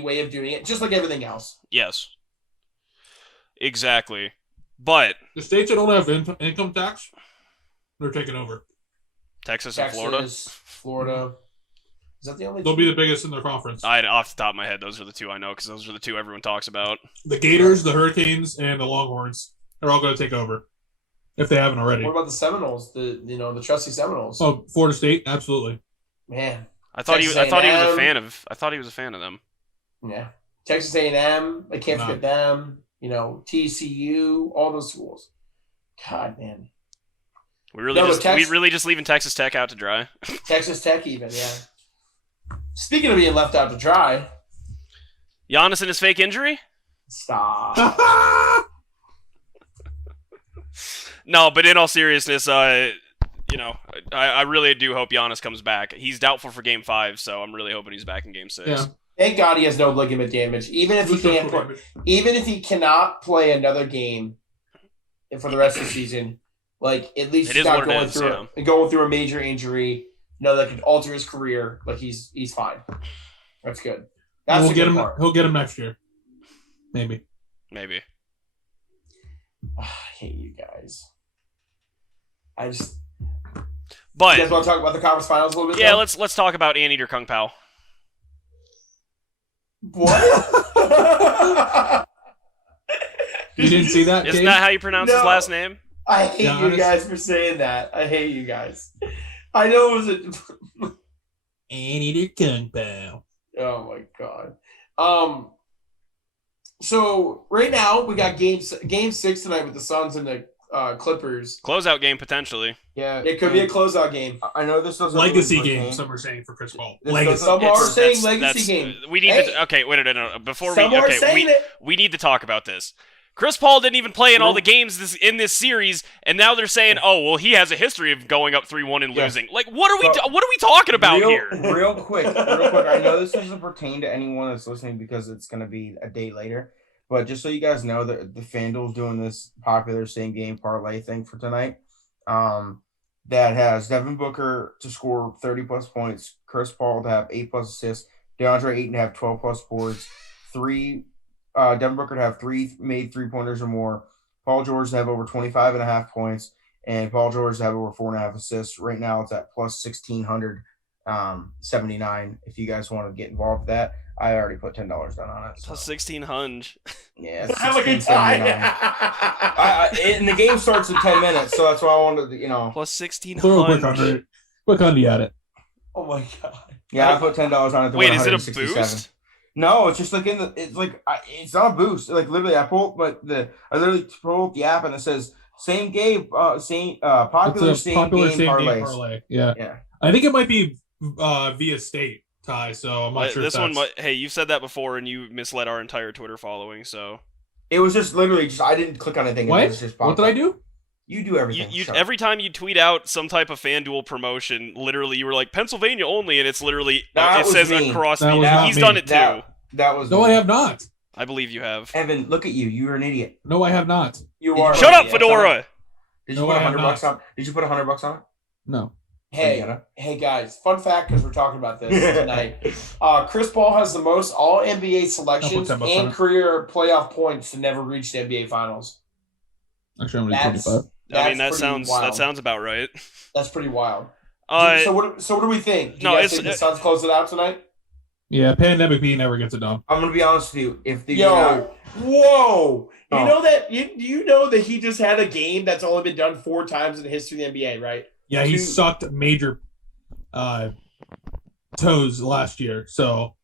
way of doing it, just like everything else. Yes. Exactly. But... the states that don't have income tax, they're taking over. Texas and Florida? Florida... Is that the only? They'll be the biggest in their conference. Off the top of my head, those are the two I know because those are the two everyone talks about. The Gators, the Hurricanes, and the Longhorns are all going to take over if they haven't already. What about the Seminoles? The trusty Seminoles. Oh, Florida State, absolutely. Man, I thought he was a fan of them. Yeah, Texas A&M. I can't forget them. TCU, all those schools. God, man. We really just leaving Texas Tech out to dry. Texas Tech, even, yeah. Speaking of being left out to dry, Giannis and his fake injury? Stop. No, but in all seriousness, I really do hope Giannis comes back. He's doubtful for Game 5, so I'm really hoping he's back in Game 6. Yeah. Thank God he has no ligament damage. Even if he cannot play another game for the rest of the season, at least he's not going through a major injury. That could alter his career. He's fine. That's good. He'll get him next year. Maybe. I hate you guys. But you guys want to talk about the conference finals a little bit? Yeah, let's talk about Anteaterkungpow. What? You didn't see that? Isn't that how you pronounce his last name? I hate you guys for saying that. I hate you guys. I know it was Anteaterkungpow. Oh my god. So right now we got game 6 tonight with the Suns and the Clippers. Closeout game potentially. Yeah, It could be a closeout game. I know this doesn't Legacy really game, pertain- some are saying for Chris Paul. This Legacy. doesn't- Some are saying legacy game. We need Hey. to. Okay, wait, no. Before Some we. are Okay, saying it. we need to talk about this. Chris Paul didn't even play in all the games in this series, and now they're saying, "Oh, well, he has a history of going up 3-1 and Yeah. losing." Like, what are we? So, What are we talking about here? Real quick. I know this doesn't pertain to anyone that's listening because it's going to be a day later. But just so you guys know, the FanDuel's doing this popular same game parlay thing for tonight. That has Devin Booker to score 30+ points, Chris Paul to have 8+ assists, DeAndre Ayton to have 12+ boards, Devin Booker to have 3 made 3-pointers or more, Paul George to have over 25.5 points, and Paul George to have over 4.5 assists. Right now it's at plus 1,679. If you guys want to get involved with that, I already put $10 down on it. So. Plus 1,600. Yeah, it's Have a good time. 1679. And the game starts in 10 minutes, so that's why I wanted to, Plus Throw a quick 1,600. under. Quick under at it. Oh my god. Yeah, I put $10 on it. To Wait, win is it a 167. boost? No, it's just like it's not a boost. Like literally, I literally pulled up the app and it says same game, popular It's a popular same same parlays. game parlay. Yeah. Yeah. I think it might be via state, Ty, so I'm not sure This if one, that's... hey, you've said that before, and you misled our entire Twitter following. So It was just literally I didn't click on anything. What? It was just What did I do? You do everything. you Shut every time you tweet out some type of FanDuel promotion, literally you were like Pennsylvania only, and it's literally That it was says me. across That the. was not He's me. done it too. That was No, me. I have not. I believe you have. Evan, look at you. You were an idiot. No, I have not. You Did are. you- Shut up, Yeah, Fedora. Did you No, put I have $100 not. on? Did you put $100 on it? No. Hey guys, fun fact because we're talking about this tonight. Chris Paul has the most all NBA selections I'll put $10 on and it. career playoff points to never reach the NBA Finals. Actually, I'm going to That's, 25. I mean, that's pretty wild. that sounds about right. That's pretty wild. Uh, So what do we think? Do no, you guys it's- think the Suns close it out tonight? Yeah, Pandemic P never gets it done. I'm gonna be honest with you. If the Whoa! You Oh. know that you know that he just had a game that's only been done 4 times in the history of the NBA, right? Yeah, he Two- sucked major toes last year, so...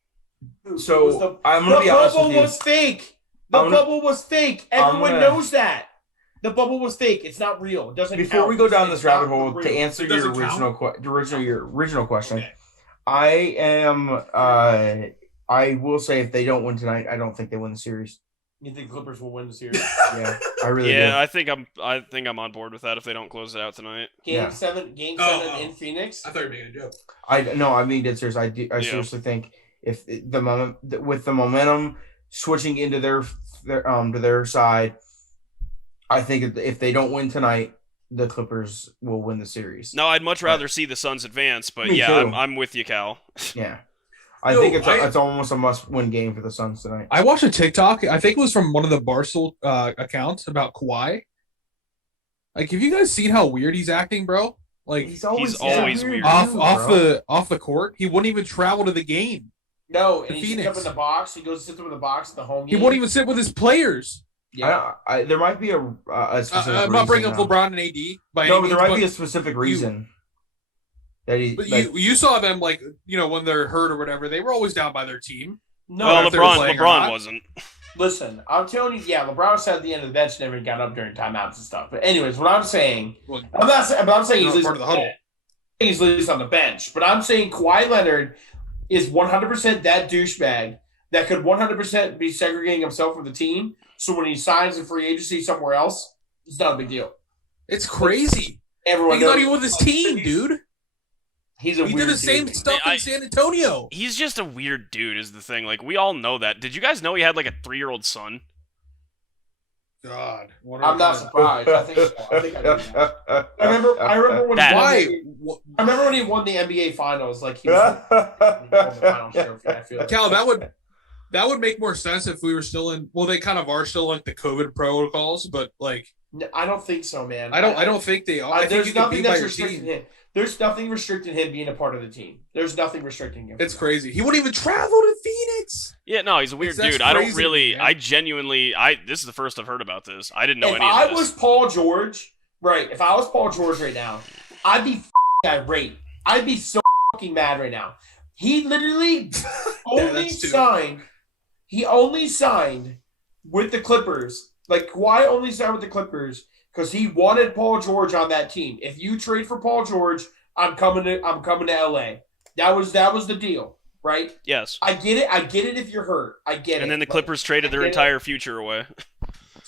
So I'm gonna be honest bubble with you. was fake. The I'm gonna- bubble was fake. Everyone gonna- knows that. The bubble was fake. It's not real. It doesn't Before count. we go down this It's not rabbit hole, real. to answer It your doesn't original question, Okay. I am. I will say if they don't win tonight, I don't think they win the series. You think Clippers will win the series? Yeah, I really yeah, do. I think I'm on board with that if they don't close it out tonight. Game Yeah. 7 Oh. in Phoenix. thought you were making a joke. I mean, dead serious. I Yeah. seriously think if the momentum switching into their side, I think if they don't win tonight, the Clippers will win the series. No, I'd much rather see the Suns advance, but Me yeah, too. I'm with you, Cal. Yeah, I No, think it's almost a must-win game for the Suns tonight. I watched a TikTok. I think it was from one of the Barstool accounts about Kawhi. Like, have you guys seen how weird he's acting, bro? Like, He's always weird. off the court, he wouldn't even travel to the game. No, The and he sits Phoenix. up in the box. He goes to sit up in the box at the home He game. won't even sit with his players. Yeah. There might be a specific I'm not bringing up reason, LeBron and AD by No, any but there means, might be a specific reason that he. but like, you saw them, like, when they're hurt or whatever, they were always down by their team. No, Well, if they were playing or LeBron not. wasn't. listen, I'm telling you, yeah, LeBron sat at the end of the bench, never got up during timeouts and stuff. But anyways, what I'm saying, Well, I'm saying he's not part of the huddle. He's least on the bench, but I'm saying Kawhi Leonard is 100% that douchebag that could 100% be segregating himself from the team. So when he signs in free agency somewhere else, it's not a big deal. It's crazy. Everyone He's not knows even with his team, dude. he's a He weird did the same dude. stuff I- in San Antonio. He's just a weird dude, is the thing. Like, we all know that. Did you guys know he had like a 3-year-old son? God, I'm not surprised. I think so. I think I do now. I remember when That- Why? I remember when he won the NBA Finals. Like he was the Finals trophy. I feel like. Cal, that would make more sense if we were still in. Well, they kind of are still like the COVID protocols, but like No, I don't think so, man. I don't think they are. I think there's you can nothing be by that's your restricting team. him. There's nothing restricting him being a part of the team. There's nothing restricting him. It's crazy. He wouldn't even travel to Phoenix. Yeah, no, he's a weird That's dude. I don't crazy, really. man. I genuinely. This is the first I've heard about this. I didn't know If any of I this. was Paul George, right? If I was Paul George right now, I'd be irate. I'd be so fucking mad right now. He literally He only signed with the Clippers. Like Kawhi only signed with the Clippers because he wanted Paul George on that team. If you trade for Paul George, I'm coming to LA. That was the deal, right? Yes. I get it if you're hurt. I get it. And then the Clippers traded their entire future away.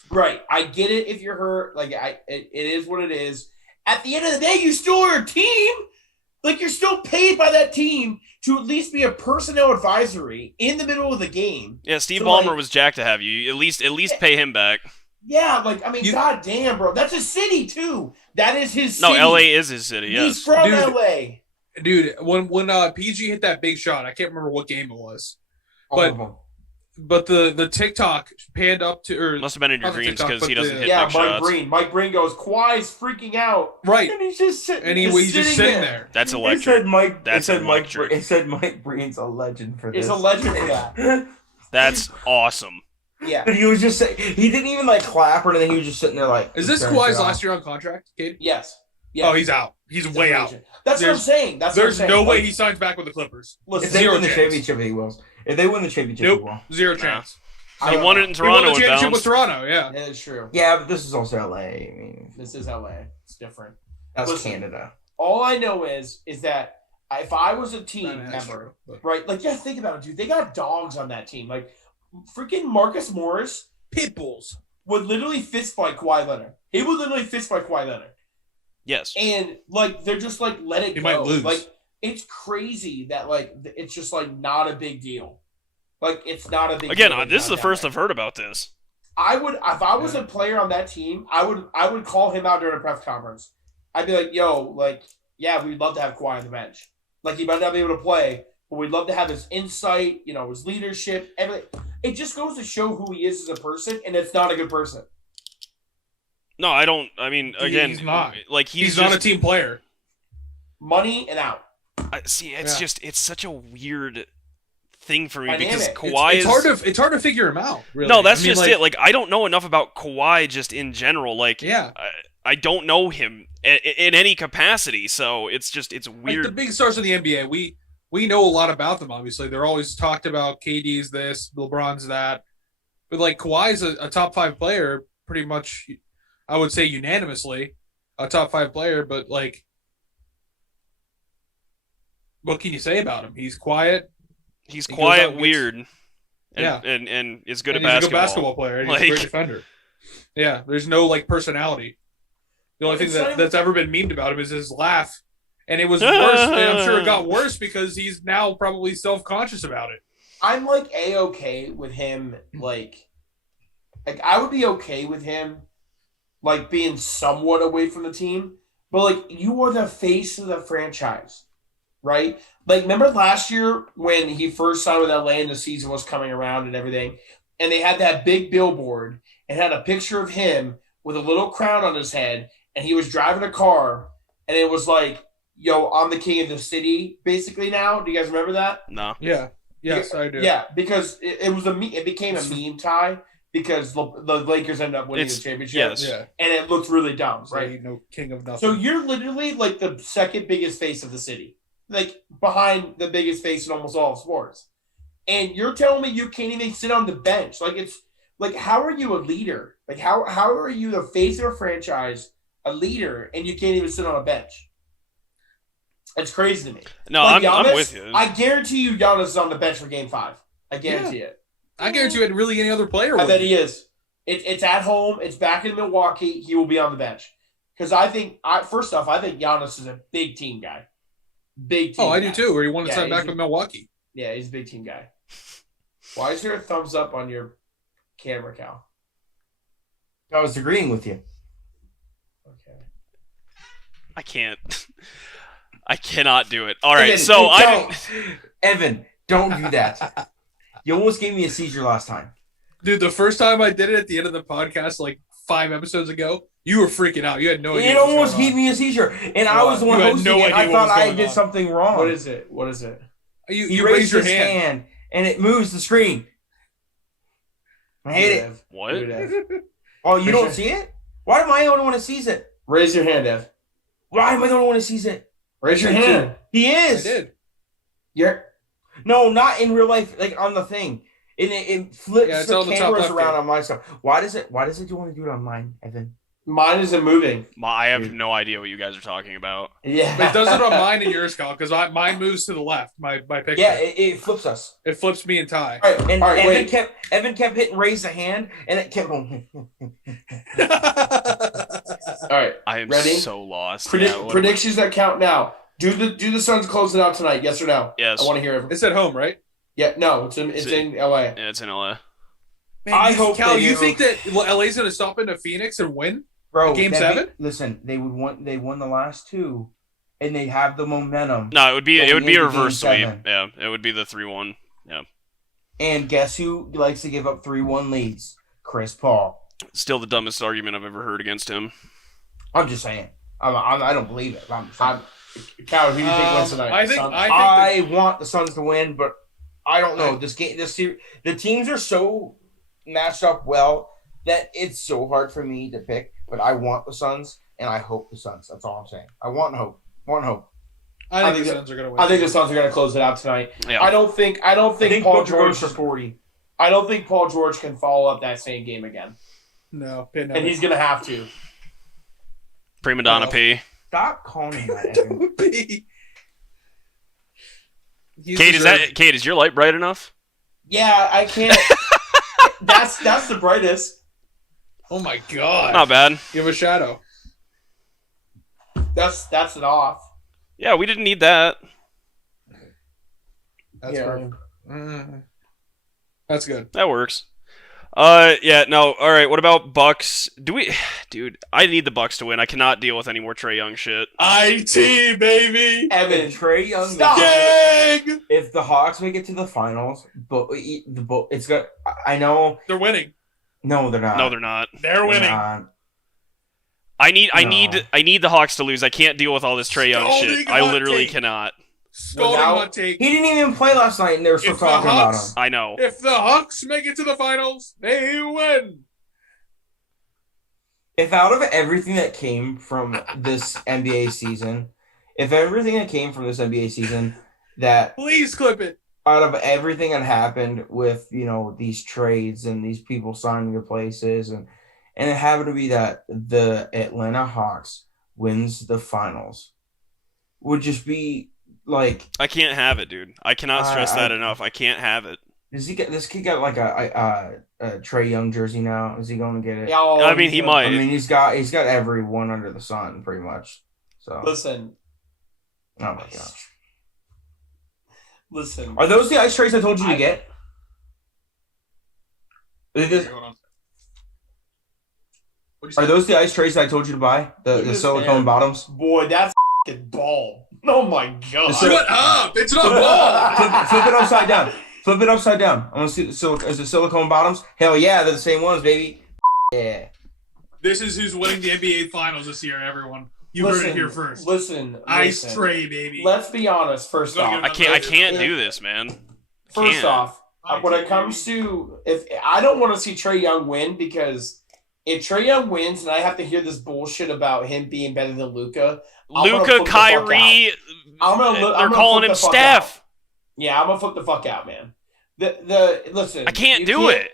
Right. I get it if you're hurt. Like it is what it is. At the end of the day, you still are a team. Like you're still paid by that team to at least be a personnel advisory in the middle of the game. Yeah, Steve Ballmer was jacked to have you. At least pay him back. Yeah, like I mean, god damn, bro, that's his city too. That is his city. No, LA is his city. Yes, he's from LA. Dude, when PG hit that big shot, I can't remember what game it was, but the TikTok panned up to, or must have been in your dreams because he doesn't hit big shots. Mike Breen goes, Kawhi's freaking out, right? And he's just sitting. And he's just sitting there. That's electric. It said Mike Breen's a legend for this. He's a legend for that. That's awesome. Yeah. And he was just he didn't even like clap or anything. He was just sitting there like. Is this Kawhi's last year on contract, Kate? Yes. Oh, he's out. He's way out. That's what I'm saying. There's no way he signs back with the Clippers. Listen, if they win the championship, he will. If they win the championship, he will. Zero chance. He won it in Toronto. He won the championship with Toronto. Yeah, it's true. Yeah, but this is also LA. I mean, this is LA. It's different. That's Canada. All I know is that if I was a team member, right? Like, yeah, think about it, dude. They got dogs on that team. Like, freaking Marcus Morris, pitbulls, would literally fist fight Kawhi Leonard. He would literally fist fight Kawhi Leonard. Yes. And like they're just like let it he go. Might lose. Like it's crazy that like it's just like not a big deal. Like it's not a big deal. Again, this is the first I've heard about this. I would if I was a player on that team, I would call him out during a press conference. I'd be like, yo, like, yeah, we'd love to have Kawhi on the bench. Like he might not be able to play, but we'd love to have his insight, you know, his leadership, everything. It just goes to show who he is as a person, and it's not a good person. No, I don't. I mean, again, he's not. Like he's not a team player. Money and out. It's such a weird thing for me Dynamic. because Kawhi it's hard to figure him out. Really. No, that's just it. Like I don't know enough about Kawhi just in general. Like I don't know him in any capacity, so it's weird. Like the big stars in the NBA, we know a lot about them. Obviously, they're always talked about. KD's this, LeBron's that, but like Kawhi's a top 5 player, pretty much. I would say unanimously a top 5 player, but like, what can you say about him? He's quiet. He's quiet, weird, and is good at basketball. He's a good basketball player. And he's a great defender. Yeah, there's no like personality. The only thing that's ever been memed about him is his laugh, and it was worse. And I'm sure it got worse because he's now probably self-conscious about it. I'm like A-okay with him. Like I would be okay with him. Like being somewhat away from the team, but like you are the face of the franchise, right? Like remember last year when he first signed with LA and the season was coming around and everything, and they had that big billboard and had a picture of him with a little crown on his head, and he was driving a car, and it was like, "Yo, I'm the king of the city." Basically, now, do you guys remember that? No. Yeah. Yes, I do. Yeah, because it became a meme tie. Because the Lakers ended up winning the championship. Yes. Yeah. And it looked really dumb, right? You know, king of nothing. So you're literally like the second biggest face of the city. Like behind the biggest face in almost all of sports. And you're telling me you can't even sit on the bench. Like it's like how are you a leader? Like how are you the face of a franchise, a leader, and you can't even sit on a bench? It's crazy to me. No, like I'm Giannis, with you. I guarantee you Giannis is on the bench for game 5. I guarantee it. I guarantee you, really any other player. I bet he is. It's at home. It's back in Milwaukee. He will be on the bench because I think Giannis is a big team guy. Big team. Oh, I do too. Or he wanted to sign back with Milwaukee. Yeah, he's a big team guy. Why is there a thumbs up on your camera, Cal? I was agreeing with you. Okay. I can't. I cannot do it. All right, so Evan, don't do that. You almost gave me a seizure last time. Dude, the first time I did it at the end of the podcast, like 5 episodes ago, you were freaking out. You had no idea. It almost gave me a seizure. And I was the one hosting it. I thought I did something wrong. What is it? You raised your hand, and it moves the screen. I hate it. What? Oh, you don't see it? Why am I the only one who sees it? Raise your hand, Ev. Why am I the only one who sees it? Raise your hand. He is. I did. No, not in real life. Like on the thing, it flips the cameras around on my stuff. Why does it want to do it on mine, Evan? Mine isn't moving. I have no idea what you guys are talking about. Yeah, but it does it on mine and yours, Kyle, because mine moves to the left. My picture. Yeah, it flips us. It flips me and Ty. All right, and Evan kept hitting raise a hand, and it kept going. All right, I am ready? so lost. Predictions that count now. Do the Suns close it out tonight? Yes or no? Yes. I want to hear it. It's at home, right? Yeah, no, it's in LA. Yeah, it's in LA. Man, I hope Cal, you think that LA's going to stop into Phoenix and win? Bro, Game 7? Listen, they won the last 2, and they have the momentum. No, it would be a reverse sweep. 7. Yeah, it would be the 3-1. Yeah. And guess who likes to give up 3-1 leads? Chris Paul. Still the dumbest argument I've ever heard against him. I'm just saying. I don't believe it. Cal, who do you think wins tonight? I want the Suns to win, but I don't know. The teams are so matched up well that it's so hard for me to pick. But I want the Suns, and I hope the Suns. That's all I'm saying. I want hope. I think the Suns are going to win. I think the Suns are going to close it out tonight. Yeah. I don't think Paul George for 40. I don't think Paul George can follow up that same game again. No, and he's going to have to. Prima Donna P. Stop calling him that. Kate, is your light bright enough? Yeah, I can't. That's the brightest. Oh my god! Not bad. You have a shadow. That's it off. Yeah, we didn't need that. That's perfect. That's good. That works. Yeah, no. All right. What about Bucks? Dude, I need the Bucks to win. I cannot deal with any more Trae Young shit. IT baby. Evan, Trae Young. Stop. Gang! If the Hawks make it to the finals, but it's got. I know they're winning. No, they're not. No, they're not. They're winning. I need the Hawks to lose. I can't deal with all this Trae Young shit. I literally cannot. Scalding hot take. He didn't even play last night, and they were still talking about him. I know. If the Hawks make it to the finals, they win. If out of everything that came from this NBA season, that please clip it. Out of everything that happened with these trades and these people signing to places, and it happened to be that the Atlanta Hawks wins the finals, would just be. Like, I can't have it, dude. I cannot stress that enough. I can't have it. Does this kid got like a Trae Young jersey now? Is he going to get it? Yeah, I mean, he might. I mean, he's got everyone under the sun, pretty much. So listen. Oh my gosh. Listen. Are those the ice trays I told you to get? Are those the ice trays I told you to buy? The silicone bottoms? Boy, that's bald. Oh my god. Shut up! It's not ball! Flip it upside down. Flip it upside down. I want to see is it silicone bottoms? Hell yeah, they're the same ones, baby. Yeah. This is who's winning the NBA Finals this year, everyone. You heard it here first. Listen. Ice tray, baby. Let's be honest, first off. I can't do this, man. First off, when it comes to if I don't want to see Trae Young win, because if Trae Young wins and I have to hear this bullshit about him being better than Luka, Kyrie, they're calling him Steph. Yeah, I'm gonna flip the fuck out, man. Listen, I can't do it.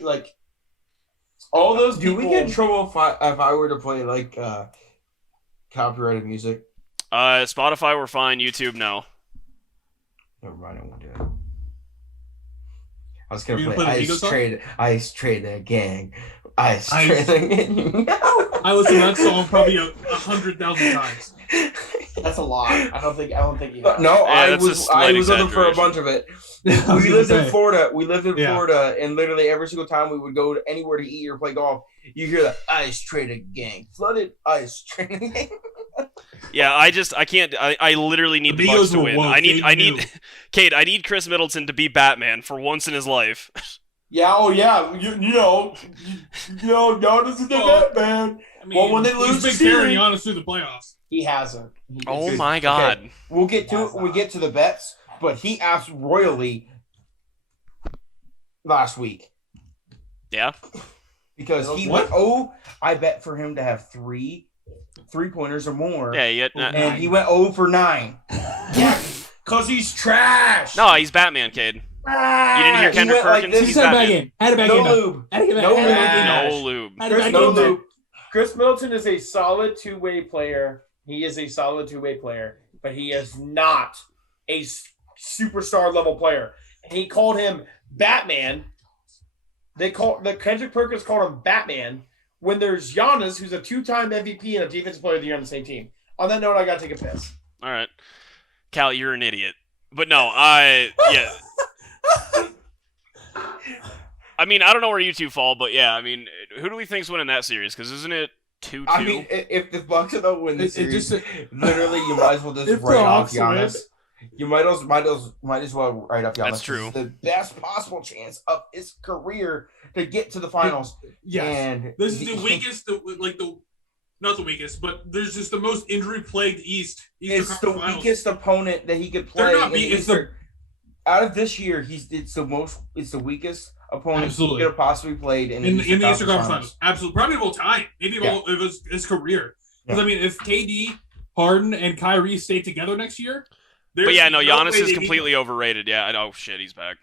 Like all those people. Do we get in trouble if I were to play like copyrighted music? Spotify, we're fine. YouTube, no. Never mind, I won't do it. I was gonna play Ice Trade the Gang. Ice Trade the Gang. I listened to that song probably 100,000 times. That's a lot. I don't think you have. No, I was looking for a bunch of it. We lived in Florida. And literally every single time we would go to anywhere to eat or play golf, you hear that Ice Trade Gang, flooded Ice Trade Gang. Yeah, I can't. I literally need the Bucks to win. I need Kate. I need Chris Middleton to be Batman for once in his life. Yeah. Oh yeah. Giannis is the Batman. I mean, when they lose, he's been carrying Giannis through the playoffs. He hasn't. Oh my god. Okay. We'll get to the bets, but he asked royally last week. Yeah. Because he went, I bet for him to have 3 3-pointers or more. Yeah, and he went 0 for 9. Yeah, Because he's trash. No, he's Batman, Cade. You didn't hear Kendrick Perkins? Like He's Batman. Had it back no in. lube. No lube. No lube. Chris Middleton is a solid two-way player. He is a solid two-way player, but he is not a superstar level player. And he called him Batman. The Kendrick Perkins called him Batman when there's Giannis, who's a two-time MVP and a defensive player of the year on the same team. On that note, I gotta take a piss. All right, Cal, you're an idiot. But no, yeah. I mean, I don't know where you two fall, but yeah, I mean, who do we think's winning that series? Because isn't it 2-2? I mean, if the Bucks don't win the It series, just- literally, you might as well just If write the off Hawks win- Giannis. You might as well write off Giannis. That's true. This is the best possible chance of his career to get to the finals. Yes. And This is the weakest, not the weakest, but there's just the most injury-plagued Eastern It's the Conference Finals. weakest opponent that he could play. They're not in beat- the it's the- Eastern. Out of this year, it's the weakest opponent Absolutely. he could have possibly played in in the the Eastern Conference Finals. Absolutely. Probably of all time. Maybe of Yeah. all of his career. Because, Yeah. I mean, if KD, Harden, and Kyrie stay together next year, But yeah, no, Giannis way is they completely overrated. Yeah, oh shit, he's back.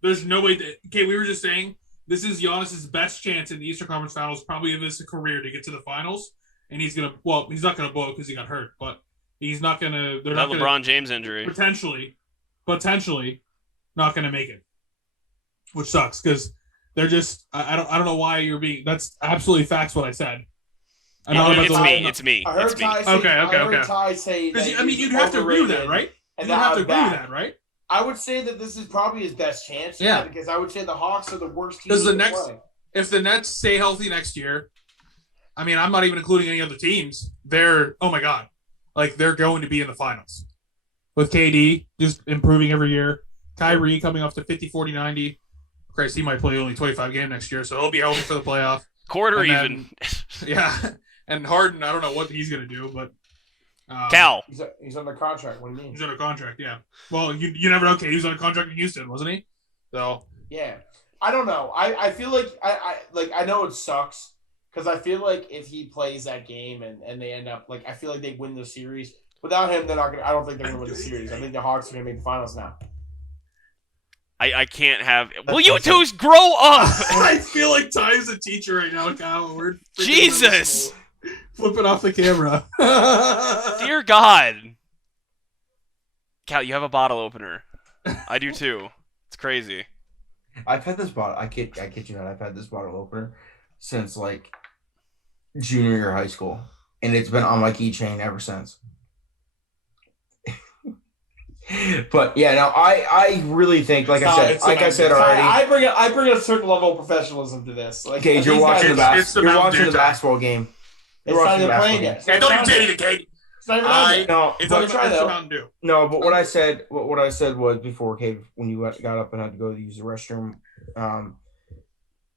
There's no way that. Okay, we were just saying this is Giannis's best chance in the Eastern Conference Finals, probably of his career, to get to the finals. And he's gonna. Well, he's not gonna blow it because he got hurt, but he's not gonna. They're That not LeBron gonna, James injury. potentially not gonna make it, which sucks because they're just. I don't know why you're being. That's absolutely facts. What I said. I know It's about me. the- It's me. I heard It's me. Ty say, Okay. I heard Ty say that Because I mean, he's you'd have to agree with that, overrated, right? And You'd have to I'm agree with back. that, right? I would say that this is probably his best chance. Yeah. Because I would say the Hawks are the worst team. Because the he can next- play. If the Nets stay healthy next year, I mean, I'm not even including any other teams. They're, oh my God, like they're going to be in the finals. With KD just improving every year. Kyrie coming off to 50, 40, 90. Christ, he might play only 25 games next year, so he'll be healthy for the playoff. Quarter And even. Yeah. And Harden, I don't know what he's going to do, but. Cal. He's under contract. What do you mean? He's under contract, yeah. Well, you never know. Okay, he was under contract in Houston, wasn't he? So. Yeah. I don't know. I feel like I know it sucks because I feel like if he plays that game and they end up I feel like they win the series. Without him, they're not gonna. I don't think they're gonna win the series. I think the Hawks are gonna make the finals now. I can't have. Will you two grow up? I feel like Ty's a teacher right now, Kyle. We're freaking Jesus. flipping off the camera. Dear God. Cal, you have a bottle opener. I do too. It's crazy. I've had this bottle. I kid you not. I've had this bottle opener since junior year of high school, and it's been on my keychain ever since. But yeah, no, I really think, like I said already. I bring a certain level of professionalism to this. Gage, you're watching the it's the You're Mountain watching Dew the time. basketball game. It's not even playing yet. Don't even say anything, Kate. It's not even on yet. No, It's Let on me try, it's though. Mountain Dew. no, but what I said was before, Cave, when you got up and had to go use the restroom,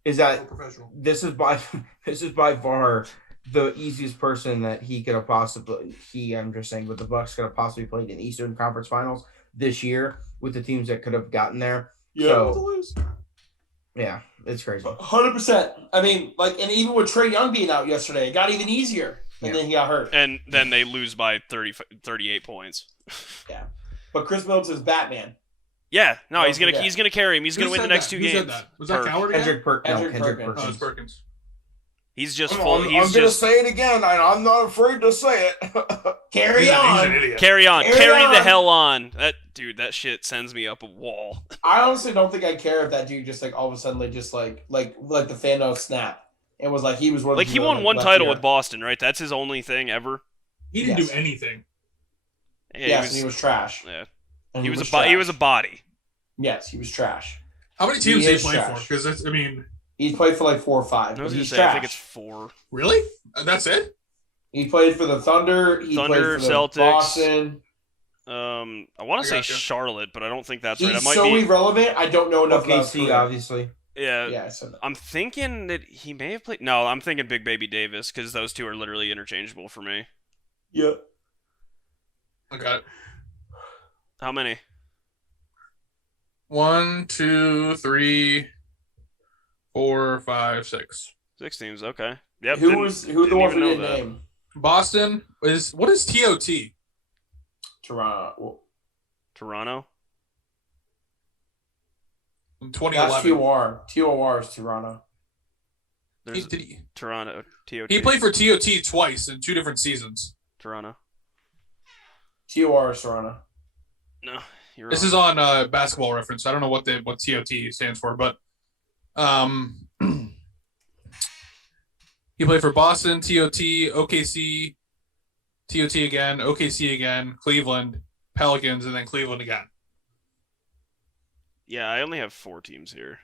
is that Professional. this is by far the easiest person that he could have possibly. I'm just saying, but the Bucks could have possibly played in the Eastern Conference Finals this year with the teams that could have gotten there. Yeah. So, yeah, it's crazy. 100%. I mean, and even with Trae Young being out yesterday, it got even easier. And then he got hurt. And then they lose by 38 points. Yeah. But Chris Middleton's Batman. Yeah, no, Don't he's gonna forget. carry him. He's gonna Who win the said next that? two Who games. said that? Was that Perk. Coward again? Kendrick Kendrick Perkins. Perkins. Oh, it's Perkins. He's just full. I'm He's gonna just say it again, and I'm not afraid to say it. Carry He's on. an idiot. carry on. Carry Carry the on. hell on. That shit sends me up a wall. I honestly don't think I care if that dude just all of a sudden just like the Thanos snap. It was he was one of He won one title with Boston, right? That's his only thing ever. He didn't Yes. do anything. Yeah, Yes, and he was trash. Yeah. And He was trash. a body. Yes, he was trash. How many teams He did he is play for? trash. Because I mean, He played for 4 or 5. I But was gonna he's say trash. I think it's 4. really? That's it? He played for the Thunder. He Thunder, played for the Celtics. Boston. I want to say gotcha. Charlotte, but I don't think that's right. He's It might so be. irrelevant. I don't know enough about his OKC, career. obviously. Yeah. Yeah, I said that. I'm thinking that he may have played. No, I'm thinking Big Baby Davis because those two are literally interchangeable for me. Yeah. I got it. How many? 1, 2, 3, 4, 5, 6. 6 teams. Okay. Yep. Who didn't the even ones we know didn't that. name? Boston is what is TOT? Toronto. Well, Toronto. In That's 2011. TOR. TOR is Toronto. There's He Toronto. TOT. He played for TOT twice in 2 different seasons. Toronto. TOR is Toronto. No, you're This wrong. is on Basketball Reference. I don't know what TOT stands for, but he played for Boston, TOT, OKC, TOT again, OKC again, Cleveland, Pelicans, and then Cleveland again. Yeah, I only have 4 teams here.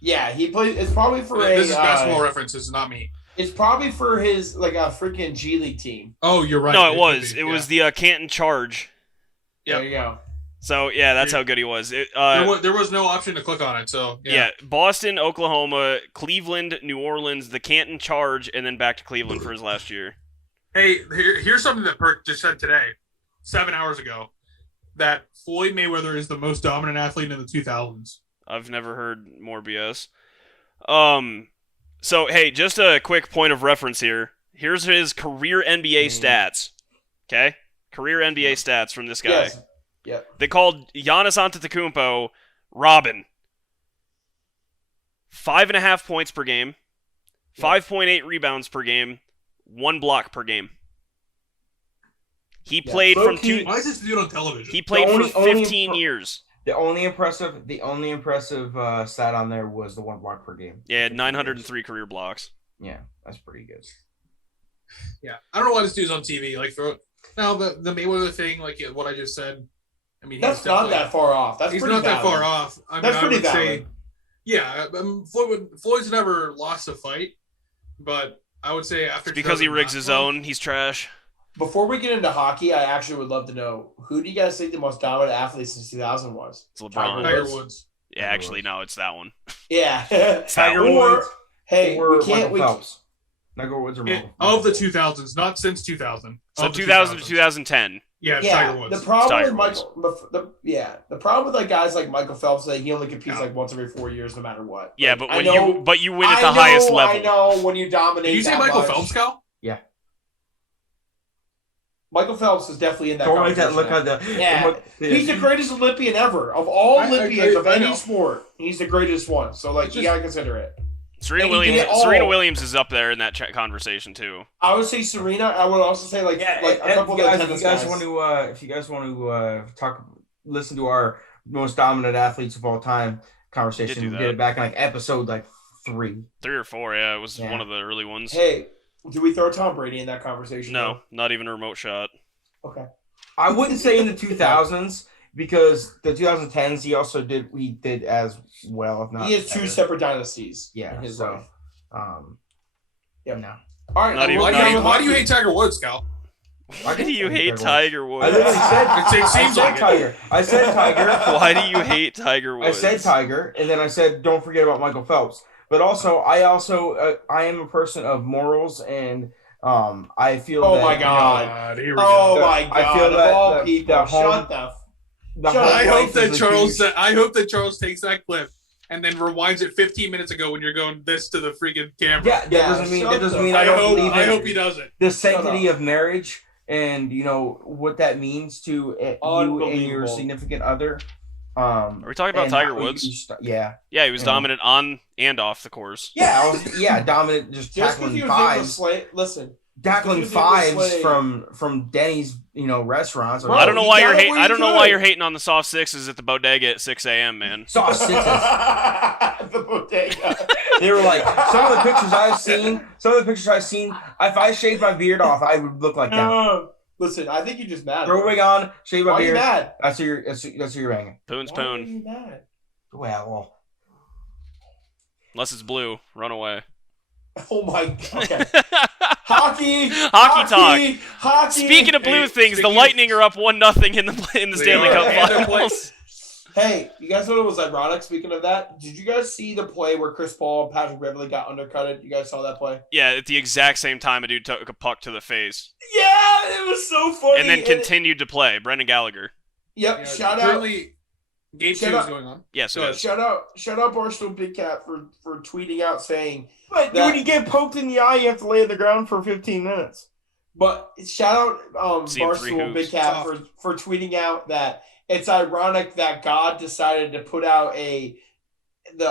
Yeah, he played. It's probably for This a. is Basketball Reference. This is not me. It's probably for his like a freaking G League team. Oh, you're right. No, it could was. be, It yeah. was the Canton Charge. Yep. There you go. So yeah, that's how good he was. There was no option to click on it, so yeah, Boston, Oklahoma, Cleveland, New Orleans, the Canton Charge, and then back to Cleveland for his last year. Hey, here's something that Perk just said today, 7 hours ago, that Floyd Mayweather is the most dominant athlete in the 2000s. I've never heard more BS. So hey, just a quick point of reference here. Here's his career NBA stats. Okay, career NBA stats from this guy. Yes. Yep. They called Giannis Antetokounmpo Robin. 5.5 points per game, 5.8 rebounds per game, 1 block per game. He played from two. Why is this dude on television? He played for 15 years. The only impressive stat on there was the 1 block per game. Yeah, 903 career blocks. Yeah, that's pretty good. Yeah, I don't know why this dude's on TV. Like, now the Mayweather thing, like what I just said. I mean, That's not that far off. That's he's pretty not that valid. far off. That's pretty would valid. say, yeah. Floyd's never lost a fight, but I would say after It's because he rigs 2009 his own. He's trash. Before we get into hockey, I actually would love to know who do you guys think the most dominant athlete since 2000 was? It's LeBron. Tiger Woods. Yeah, actually, no, it's that one. Yeah, Tiger Or- Woods. Hey, or we can't. Michael Phelps. Tiger Woods or Michael Of Phelps. the 2000s, not since 2000. So Of the 2000 to 2000s. 2010. Yeah, it's Yeah, Tiger Woods. the problem Tiger with the problem with like guys like Michael Phelps, that he only competes like once every 4 years, no matter what. Yeah, Like, but I when know- you win at I the know, highest level. I know when you dominate. Did you say that Michael much. Phelps, Cal? Michael Phelps is definitely in that. Don't like that look conversation. on the. Yeah. He's the greatest Olympian ever of all I Olympians of I any know. sport. He's the greatest one. So like, you gotta consider it. Serena And he did Williams. it all. Serena Williams is up there in that conversation too. I would say Serena. I would also say like a couple of the tennis if you guys guys. want to listen to our most dominant athletes of all time conversation, do we that. did it back in like episode like 3. 3 or 4, yeah, it was Yeah. one of the early ones. Hey, do we throw Tom Brady in that conversation? No, not even a remote shot. Okay. I wouldn't say in the 2000s because the 2010s he did as well, if not. He has 2 better. separate dynasties. Yeah, in his so, life. Yeah, Yep. no. All right. Not even- Why do you hate Tiger Woods, Cal? Why do you hate Tiger Tiger I Woods? literally said It seems I said like it. Tiger. I said Tiger. Why do you hate Tiger I Woods? said Tiger, and then I said don't forget about Michael Phelps. But also, I am a person of morals, and I feel. Oh that, my you know, God. Here we Oh go. my I God! feel Of that all the people, home- shut the. the Shut home up. I hope life that is a Charles. huge- I hope that Charles takes that clip and then rewinds it 15 minutes ago when you're going this to the freaking camera. Yeah, that doesn't mean I I don't hope. believe I in hope he doesn't. the sanctity of marriage and what that means to you and your Unbelievable. significant other. Are we talking about and Tiger how Woods? Yeah, Yeah, he was Yeah. dominant on and off the course. dominant, just Just tackling because he was fives, listen. tackling just because he was fives slave. from Denny's, restaurants. Bro, I don't know he why got you're it hate. when I he don't know could. why you're hating on the soft sixes at the bodega at 6 a.m. Man. Saw sixes. The bodega. They were like some of the pictures I've seen. If I shaved my beard off, I would look like that. No. Llisten, I think you're just mad. Throw a wig on, shave my Why are you beard. mad? That's who you're banging. Poon's Why are poon. you mad? Well, Unless it's blue, run away. Oh my God. Okay. Hockey Hockey Hockey. Speaking of blue things, the speaking of- Lightning are up 1-0 in the They Stanley are. Cup And they're Finals. Hey, you guys know what was ironic? Speaking of that, did you guys see the play where Chris Paul and Patrick Beverley got undercutted? You guys saw that play? Yeah, at the exact same time, a dude took a puck to the face Yeah, it was so funny. and then continued to play. Brendan Gallagher. Yep. Yeah, Shout out. currently, Game Shout 2 is out. going on. Yes, it Go is. Shout out Barstool Big Cat for tweeting out saying, but That- when you get poked in the eye, you have to lay on the ground for 15 minutes. but shout out Seen 3 Barstool hoops. Big Cat Soft. for tweeting out that it's ironic that God decided to put out the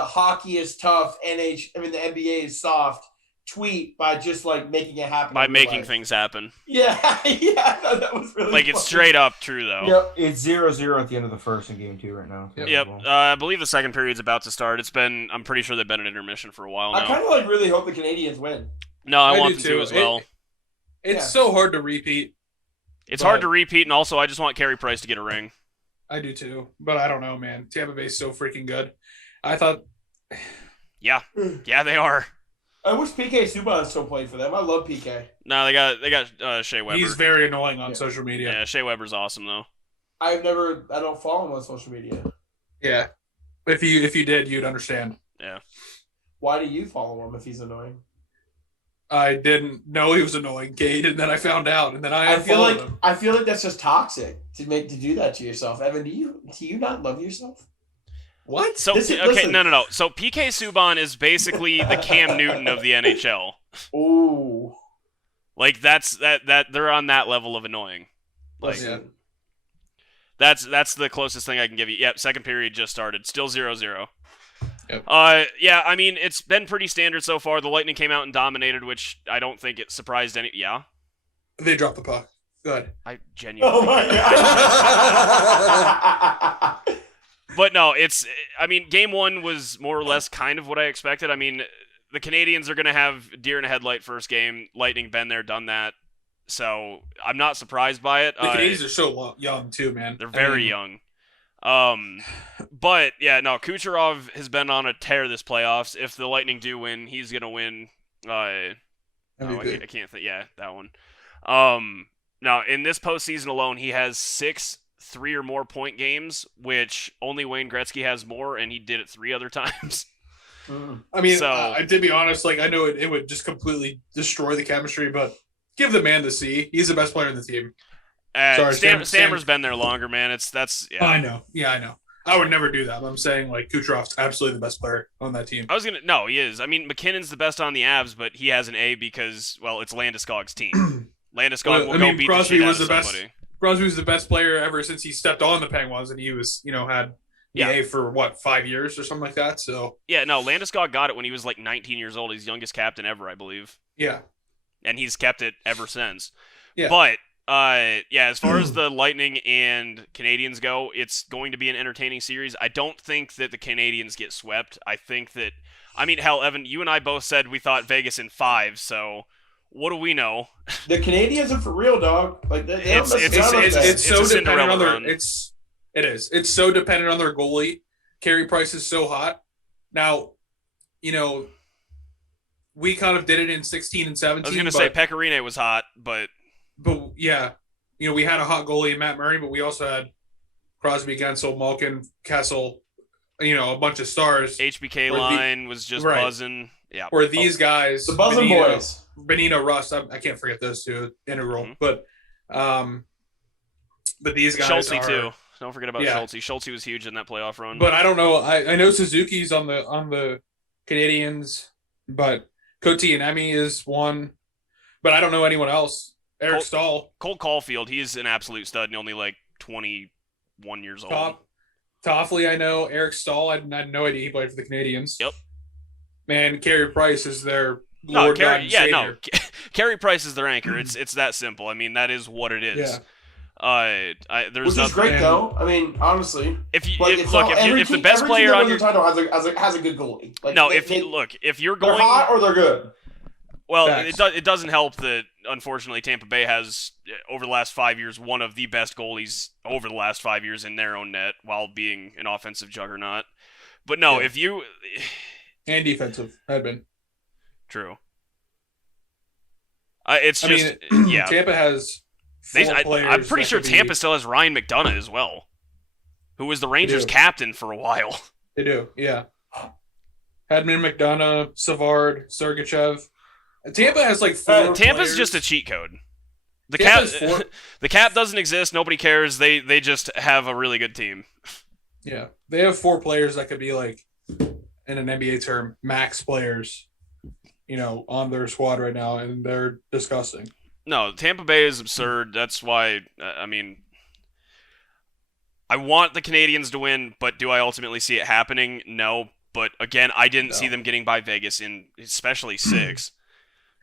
hockey is tough, the NBA is soft tweet by just like making it happen. By making things happen. Yeah, yeah, that was really like funny. It's straight up true though. Yep, it's 0-0 at the end of the first in game 2 right now. Yep. I believe the second period's about to start. I'm pretty sure they've been in intermission for a while now. I kind of like really hope the Canadians win. No, I want them to as well. It's so hard to repeat. It's hard to repeat, and also I just want Carey Price to get a ring. I do too, but I don't know, man. Tampa Bay's so freaking good. I thought. Yeah, they are. I wish PK Subban still played for them. I love PK. No, they got Shea Weber. He's very annoying on social media. Yeah, Shea Weber's awesome though. I don't follow him on social media. Yeah, if you did, you'd understand. Yeah. Why do you follow him if he's annoying? I didn't know he was annoying, Cade, and then I found out, and then I feel like that's just toxic to do that to yourself. Evan, do you not love yourself? What? So no. So PK Subban is basically the Cam Newton of the NHL. Ooh. Like that's they're on that level of annoying. Like that's the closest thing I can give you. Yep, second period just started. Still 0-0. Yep. Yeah, I mean it's been pretty standard so far. The Lightning came out and dominated, which I don't think it surprised any. Yeah. They dropped the puck. Good. I genuinely. Oh my god. But no, I mean, game 1 was more or less kind of what I expected. I mean, the Canadians are going to have deer in a headlight first game. Lightning been there, done that. So I'm not surprised by it. The Canadians are so young too, man. They're very young. But yeah, no, Kucherov has been on a tear this playoffs. If the Lightning do win, he's going to win. I can't think. Yeah, that one. Now in this postseason alone, he has 6 3 or more point games, which only Wayne Gretzky has more, and he did it 3 other times. I mean, to be honest, like I know it would just completely destroy the chemistry, but give the man the C. He's the best player in the team. Stammer's been there longer, man. Yeah. I know. Yeah, I know. I would never do that. But I'm saying like Kucherov's absolutely the best player on that team. No, he is. I mean, McKinnon's the best on the Avs, but he has an A because it's Landeskog's team. Landeskog will go beat Crosby the shit was out of the best. somebody. Crosby was the best player ever since he stepped on the Penguins, and he was, had A for 5 years or something like that. So yeah, no, Landeskog got it when he was like 19 years old. He's youngest captain ever, I believe. Yeah, and he's kept it ever since. Yeah, but as far as the Lightning and Canadians go, it's going to be an entertaining series. I don't think that the Canadians get swept. I think that, hell, Evan, you and I both said we thought Vegas in 5. So. What do we know? The Canadians are for real, dog. Like it's so dependent on their. It is. It's so dependent on their goalie. Carey Price is so hot. Now, we kind of did it in 16 and 17. I was going to say Pecorine was hot, but yeah, we had a hot goalie in Matt Murray, but we also had Crosby, Gensel, Malkin, Kessel. A bunch of stars. HBK line was just buzzing. Yeah. Or these guys, the buzzing boys. Benino, Rust, I can't forget those two, integral. Mm-hmm. But these guys Schulte too. Don't forget about Schulte. Schulte was huge in that playoff run. But I don't know. I know Suzuki's on the Canadians, but Kotkaniemi is one. But I don't know anyone else. Eric Stahl. Cole Caulfield, he's an absolute stud and only like 21 years old. Toffoli, I know. Eric Stahl, I had no idea he played for the Canadians. Yep. Man, Carey Price is their Lord God and Savior. Carey Price is their anchor. It's that simple. I mean, that is what it is. Yeah. Which is great, though. I mean, honestly, if the best player on your title has a good goalie. If you're going they're hot or they're good. Well, it doesn't help that unfortunately Tampa Bay has over the last 5 years one of the best goalies over the last 5 years in their own net while being an offensive juggernaut. But no, if you and defensive had been true. Tampa has players. I'm pretty sure Tampa still has Ryan McDonough as well, who was the Rangers captain for a while. They do, yeah. Hedman, McDonough, Savard, Sergachev. Tampa has like 4 Tampa's players. Just a cheat code. The cap doesn't exist. Nobody cares. They just have a really good team. Yeah, they have 4 players that could be like, in an NBA term, max players, on their squad right now, and they're disgusting. No, Tampa Bay is absurd. That's why, I want the Canadians to win, but do I ultimately see it happening? No. But again, I didn't see them getting by Vegas in especially 6.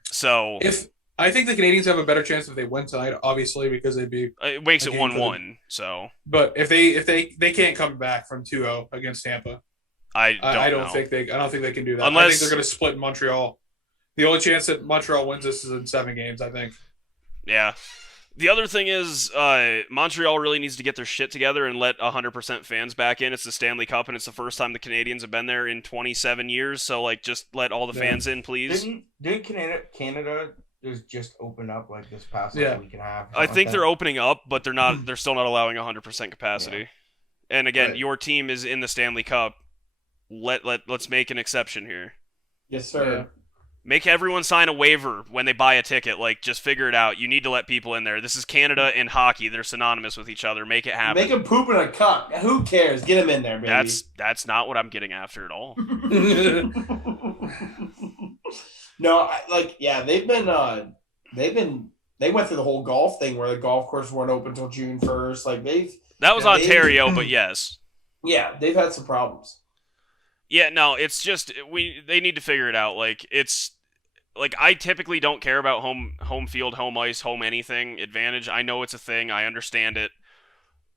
So If I think the Canadians have a better chance if they win tonight, obviously, because they'd be. it makes a it game for 1-1. So, But if they can't come back from 2-0 against Tampa, I don't know. think they can do that. Unless, I think they're going to split Montreal. The only chance that Montreal wins this is in 7 games, I think. Yeah. The other thing is, Montreal really needs to get their shit together and let 100% fans back in. It's the Stanley Cup, and it's the first time the Canadians have been there in 27 years. So, like, just let all the fans in, please. Didn't Canada just open up like this past week and a half? I think they're opening up, but they're not. They're still not allowing 100% capacity. Yeah. And again, your team is in the Stanley Cup. Let's make an exception here. Yes, sir. Yeah. Make everyone sign a waiver when they buy a ticket. Like, just figure it out. You need to let people in there. This is Canada and hockey. They're synonymous with each other. Make it happen. Make them poop in a cup. Who cares? Get them in there, baby. That's not what I'm getting after at all. No, they went through the whole golf thing where the golf courses weren't open until June 1st. Like that was Ontario, but yes. Yeah, they've had some problems. Yeah, no, it's just they need to figure it out. Like it's like I typically don't care about home field, home ice, home anything advantage. I know it's a thing. I understand it.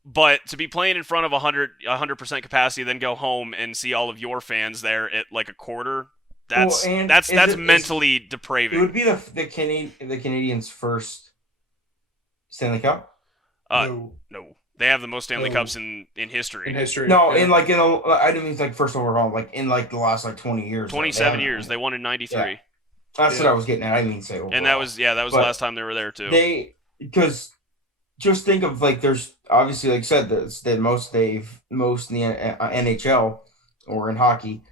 But to be playing in front of 100% capacity, then go home and see all of your fans there at like a quarter, that's mentally depraving. It would be the Canadians' first Stanley Cup. No. They have the most Stanley Cups in history. In history. No, I didn't mean like first overall, like in like the last like 20 years. 27 years. They won in 93. Yeah. That's what I was getting at. I didn't mean to say overall. And that was the last time they were there too. Because just think of like there's obviously like I said the most in the NHL or in hockey.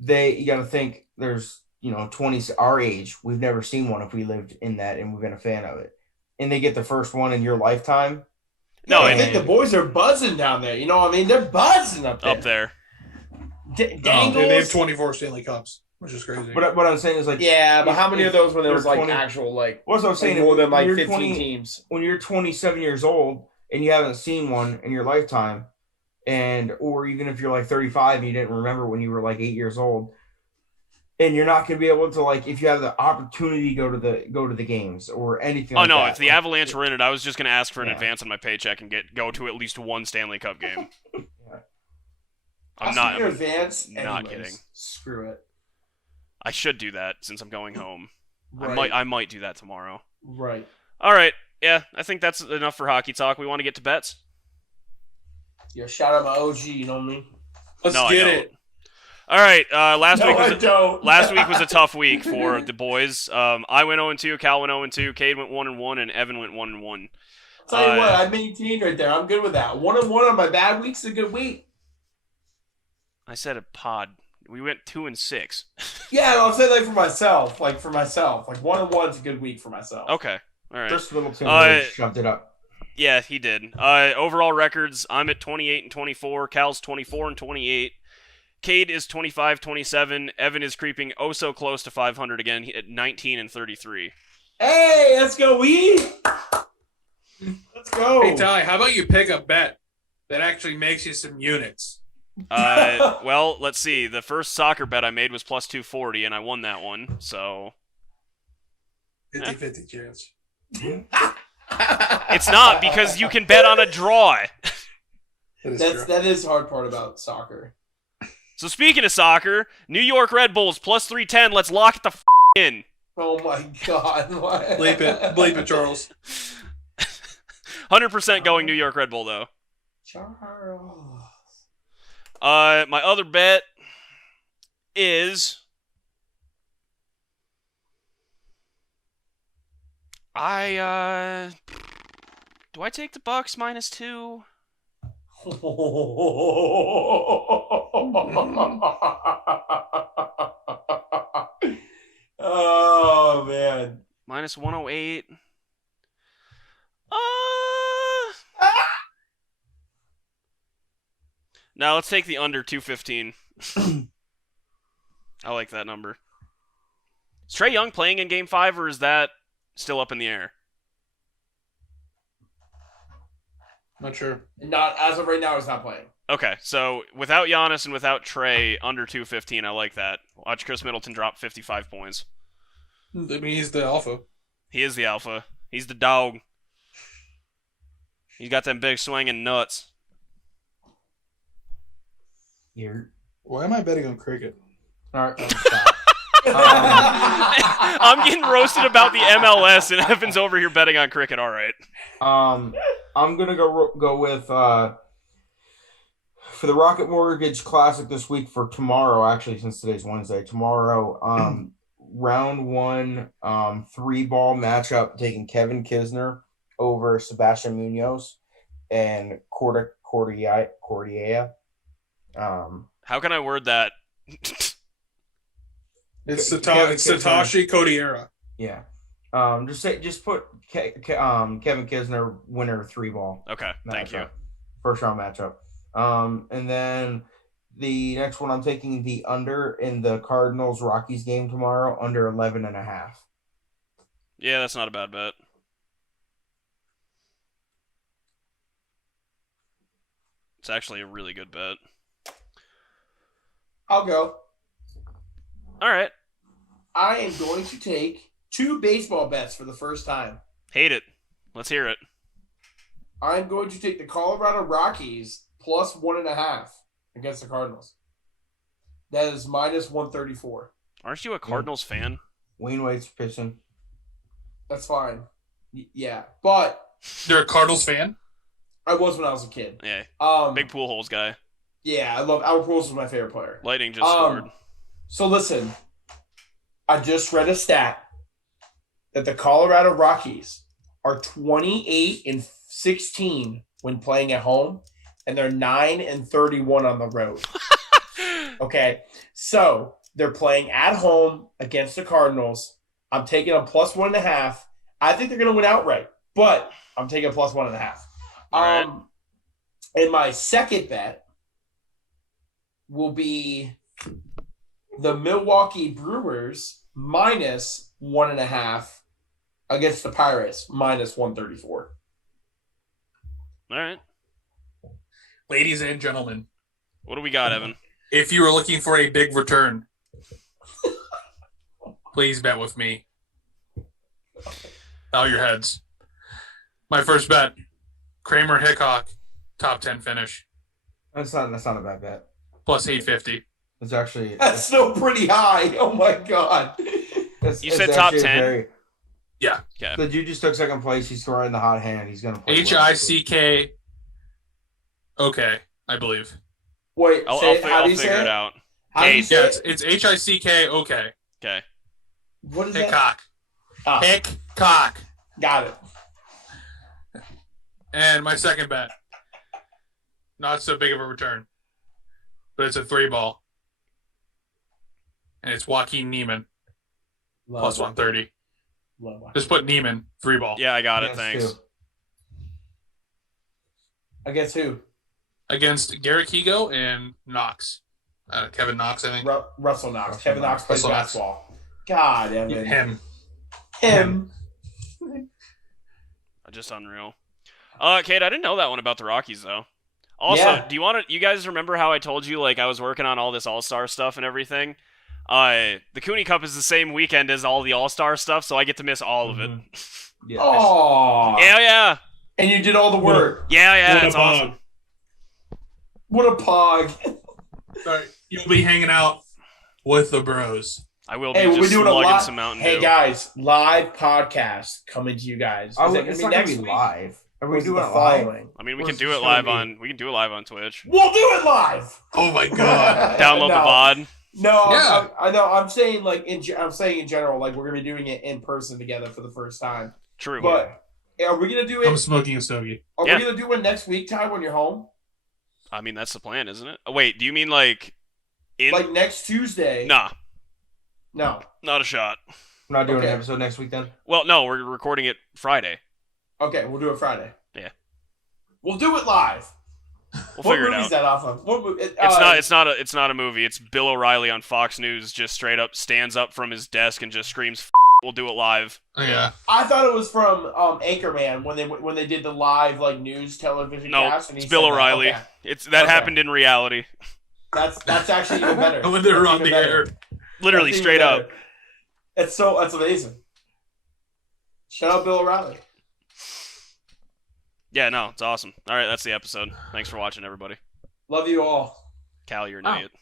You got to think there's 20 our age. We've never seen one if we lived in that and we've been a fan of it. And they get the first one in your lifetime. No, I think the boys are buzzing down there. You know what I mean? They're buzzing up there. Dangles. They have 24 Stanley Cups, which is crazy. But what I'm saying is like, but how many of those when there was like 20, actual like? What's I'm saying? More than like 15 teams. When you're 27 years old and you haven't seen one in your lifetime, or even if you're like 35 and you didn't remember when you were like 8 years old, and you're not going to be able to like if you have the opportunity go to the games or anything. Oh no! If the Avalanche were in it, I was just going to ask for an advance on my paycheck and go to at least one Stanley Cup game. I'm not kidding. Screw it. I should do that since I'm going home. Right. I might do that tomorrow. Right. All right. Yeah, I think that's enough for hockey talk. We want to get to bets. Yeah, shout out my OG. You know what I mean? Let's get it. All right, last week was a tough week for the boys. I went 0-2, Cal went 0-2, Cade went 1-1, and Evan went 1-1. I'll tell you what, I maintained right there. I'm good with that. 1-1 on my bad week's a good week. I said a pod. We went 2-6. Yeah, I'll say for myself. Like 1-1's a good week for myself. Okay, all right. Chris Littleton shoved it up. Yeah, he did. Overall records, I'm at 28-24. Cal's 24-28. Cade is 25-27. Evan is creeping so close to 500 again at 19-33. Hey, let's go, Let's go. Hey, Ty, how about you pick a bet that actually makes you some units? Well, let's see. The first soccer bet I made was plus 240, and I won that one, so... 50-50 chance. It's not, because you can bet on a draw. That is the hard part about soccer. So speaking of soccer, New York Red Bulls plus 310. Let's lock it the in. Oh my God! Bleep it, Charles. 100% going New York Red Bull though. Charles. My other bet is do I take the Bucks -2? Oh man. -108. Now let's take the under 215. I like that number. Is Trae Young playing in Game 5 or is that still up in the air? Not sure. Not as of right now. He's not playing. Okay, so without Giannis and without Trey, under 215, I like that. Watch Chris Middleton drop 55 points. I mean, he's the alpha. He is the alpha. He's the dog. He's got them big swinging nuts. Why am I betting on cricket? All right. I'm getting roasted about the MLS, and Evan's over here betting on cricket. All right. I'm gonna go with for the Rocket Mortgage Classic this week for tomorrow. Actually, since today's Wednesday, tomorrow, round 1, 3-ball matchup, taking Kevin Kisner over Sebastian Munoz and Cordia. How can I word that? It's Kevin Satoshi Kodiera. Yeah. Just put Kevin Kisner winner 3-ball. Okay, thank you. First round matchup. And then the next one, I'm taking the under in the Cardinals Rockies game tomorrow, under 11.5. Yeah, that's not a bad bet. It's actually a really good bet. I'll go. All right. I am going to take 2 baseball bets for the first time. Hate it. Let's hear it. I'm going to take the Colorado Rockies plus 1.5 against the Cardinals. That is minus 134. Aren't you a Cardinals fan? Wainwright's pitching. That's fine. Yeah, but You're a Cardinals fan? I was when I was a kid. Yeah. Big pool holes guy. Yeah, I love Albert Pujols was my favorite player. Lightning just scored. So listen, I just read a stat that the Colorado Rockies are 28-16 when playing at home, and they're 9-31 on the road. Okay, so they're playing at home against the Cardinals. I'm taking a plus 1.5. I think they're going to win outright, but I'm taking a plus 1.5. All right. And my second bet will be the Milwaukee Brewers minus 1.5 against the Pirates minus 134. All right. Ladies and gentlemen, What do we got, Evan? if you are looking for a big return, please bet with me. Bow your heads. My first bet, Kramer Hickok, top 10 finish, That's not a bad bet. plus 850. It's actually That's still pretty high. Oh my God. You said top 10? Yeah. Okay. The dude just took second place. He's scoring the hot hand. He's gonna play Hick. Okay, I believe. Wait, I'll how do you figure say it out. How do you say Yeah, it? it's Hick. Okay. Okay. What is that? Hickok. Ah, Hickok. got it. And my second bet, not so big of a return, but it's a 3-ball. And it's Joaquin Neiman, plus 130. Love it. Just put Neiman, 3-ball. Yeah, I got it. Yes, Thanks. too. Against who? Against Garrett Higo and Knox. Kevin Knox, I think. Russell Knox. Kevin Knox plays Russell Knox. basketball. God, Evan. Him. Just unreal. Kate, I didn't know that one about the Rockies though. Also, Yeah. do you guys remember how I told you like I was working on all this All-Star stuff and everything? The Cooney Cup is the same weekend as all the All-Star stuff, so I get to miss all of it. Yeah. Oh. Yeah. And you did all the work. Yeah, it's awesome. What a pog. Sorry, you'll be hanging out with the bros. I will be Hey, we're just doing a slugging lot. some Mountain Hey Dew. guys, live podcast coming to you guys. Is it gonna It's be not next gonna be week? live. Are Or we is it doing the it live? following? I mean, we Where's can do this it gonna live be? on Twitch. We'll do it live. Oh my god. Download the VOD. No, Yeah. I know. I'm saying like I'm saying in general, like we're gonna be doing it in person together for the first time. True. But are we gonna do I'm it? smoking a stogie. Are Yeah. we gonna do it next week, Ty, when you're home? I mean, that's the plan, isn't it? Oh, wait, do you mean like in? Like next Tuesday? Nah, No. not a shot. We're not doing Okay. an episode next week then. Well, no, we're recording it Friday. Okay, we'll do it Friday. Yeah. We'll do it live. We'll What figure it movie is out. that off of? What movie? It's not a movie. It's Bill O'Reilly on Fox News just straight up stands up from his desk and just screams we'll do it live. Yeah. I thought it was from Anchorman when they did the live like news television No, cast. And it's he Bill said that. O'Reilly. Okay. It's that Okay. happened in reality. That's actually even better. When they're That's on even the better. air. Literally, That's straight even up. better. That's amazing. Shout out Bill O'Reilly. Yeah, no, it's awesome. All right, that's the episode. Thanks for watching, everybody. Love you all. Cal, you're an Oh. idiot.